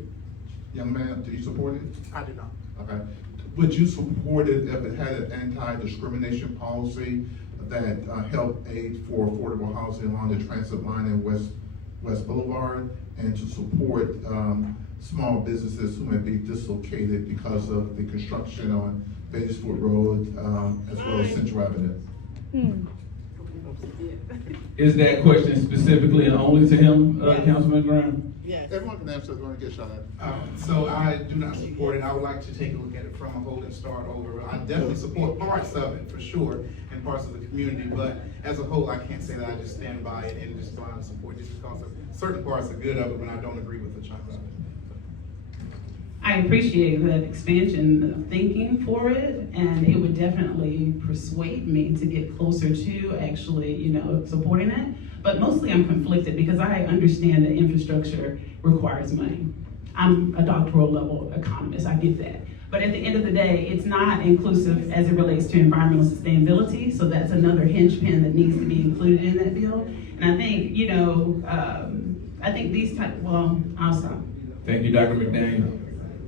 Young man, do you support it? I do not. Okay. Would you support it if it had an anti-discrimination policy that helped aid for affordable housing along the transit line in West Boulevard, and to support small businesses who may be dislocated because of the construction on Batesford Road as well as Central Avenue? Is that question specifically and only to him, Councilman Graham? Yes. Everyone can answer. Everyone get shot at. So I do not support it. I would like to take a look at it from a whole and start over. I definitely support parts of it for sure, and parts of the community, but as a whole, I can't say that I just stand by it and just go out and support just because of certain parts are good of it when I don't agree with the chunk of it. I appreciate that expansion of thinking for it, and it would definitely persuade me to get closer to actually, supporting it. But mostly I'm conflicted because I understand that infrastructure requires money. I'm a doctoral level economist, I get that. But at the end of the day, it's not inclusive as it relates to environmental sustainability, so that's another hinge pin that needs to be included in that bill. And I think, I think these I'll stop. Thank you, Dr. McDaniel.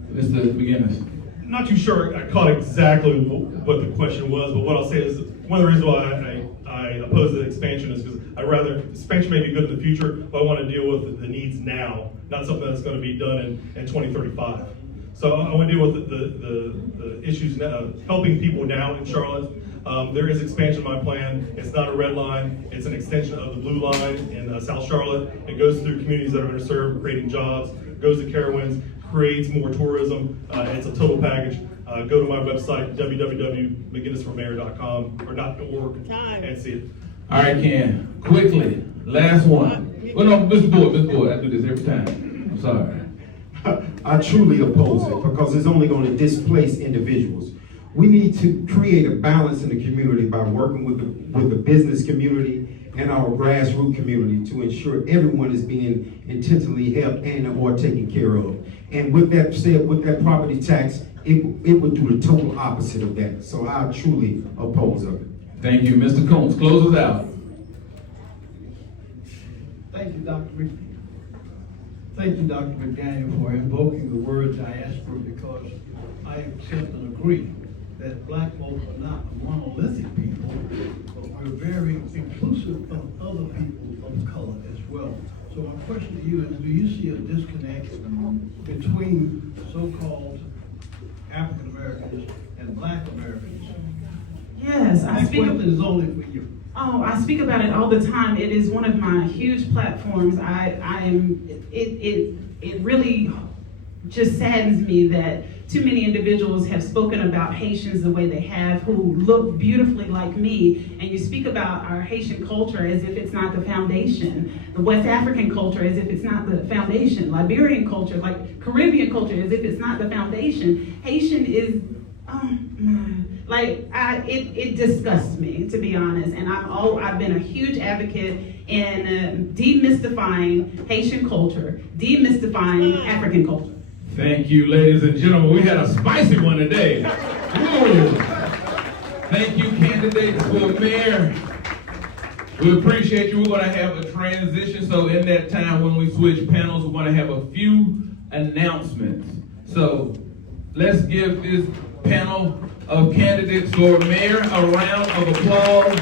Mr. McGinnis. Not too sure I caught exactly what the question was, but what I'll say is one of the reasons why I oppose the expansion is because expansion may be good in the future, but I want to deal with the needs now, not something that's going to be done in 2035. So I want to deal with the issues now, helping people now in Charlotte. There is expansion in my plan. It's not a red line. It's an extension of the blue line in South Charlotte. It goes through communities that are underserved, creating jobs, goes to Carowinds, creates more tourism. It's a total package. Go to my website, www.mcginnisformayor.com or .org and see it. All right, Ken, quickly, last one. Well, no, Mr. Boyd, I do this every time. I'm sorry. I truly oppose it because it's only going to displace individuals. We need to create a balance in the community by working with the business community and our grassroots community to ensure everyone is being intentionally helped and or taken care of. And with that said, with that property tax, it would do the total opposite of that. So I truly oppose of it. Thank you. Mr. Combs, close us out. Thank you, Dr. McDaniel, for invoking the word diaspora, because I accept and agree that black folk are not monolithic people, but we're very inclusive of other people of color as well. So my question to you is, do you see a disconnect between so-called African Americans and black Americans? Yes, That question is only for you. Oh, I speak about it all the time. It is one of my huge platforms. It really just saddens me that too many individuals have spoken about Haitians the way they have, who look beautifully like me, and you speak about our Haitian culture as if it's not the foundation, the West African culture as if it's not the foundation, Liberian culture, like Caribbean culture as if it's not the foundation. Haitian is, it disgusts me, to be honest, and I've been a huge advocate in demystifying Haitian culture, demystifying African culture. Thank you, ladies and gentlemen. We had a spicy one today. Woo. Thank you, candidates for mayor. We appreciate you. We're going to have a transition. So in that time when we switch panels, we're going to have a few announcements. So let's give this panel of candidates for mayor a round of applause.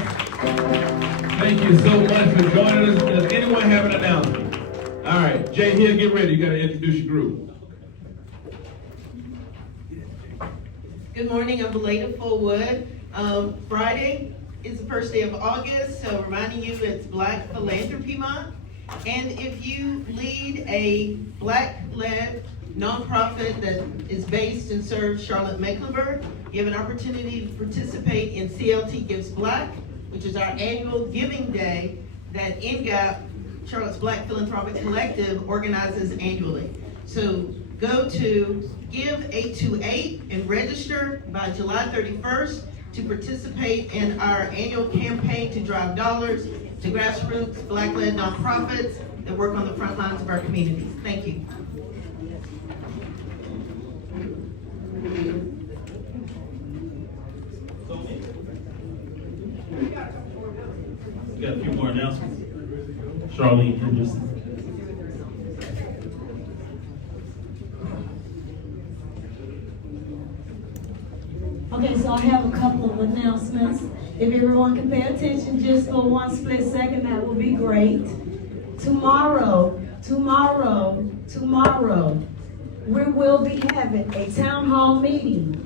Thank you so much for joining us. Does anyone have an announcement? All right, Jay Hill, get ready. You got to introduce your group. Good morning, I'm Belita Fullwood. Friday is the first day of August, so reminding you it's Black Philanthropy Month. And if you lead a Black-led nonprofit that is based and serves Charlotte-Mecklenburg, you have an opportunity to participate in CLT Gives Black, which is our annual giving day that NGAP, Charlotte's Black Philanthropic Collective, organizes annually. So go to Give 828 and register by July 31st to participate in our annual campaign to drive dollars to grassroots Black-led nonprofits that work on the front lines of our communities. Thank you. We got a few more announcements. Charlene Henderson. Okay, so I have a couple of announcements. If everyone can pay attention just for one split second, that would be great. Tomorrow, we will be having a town hall meeting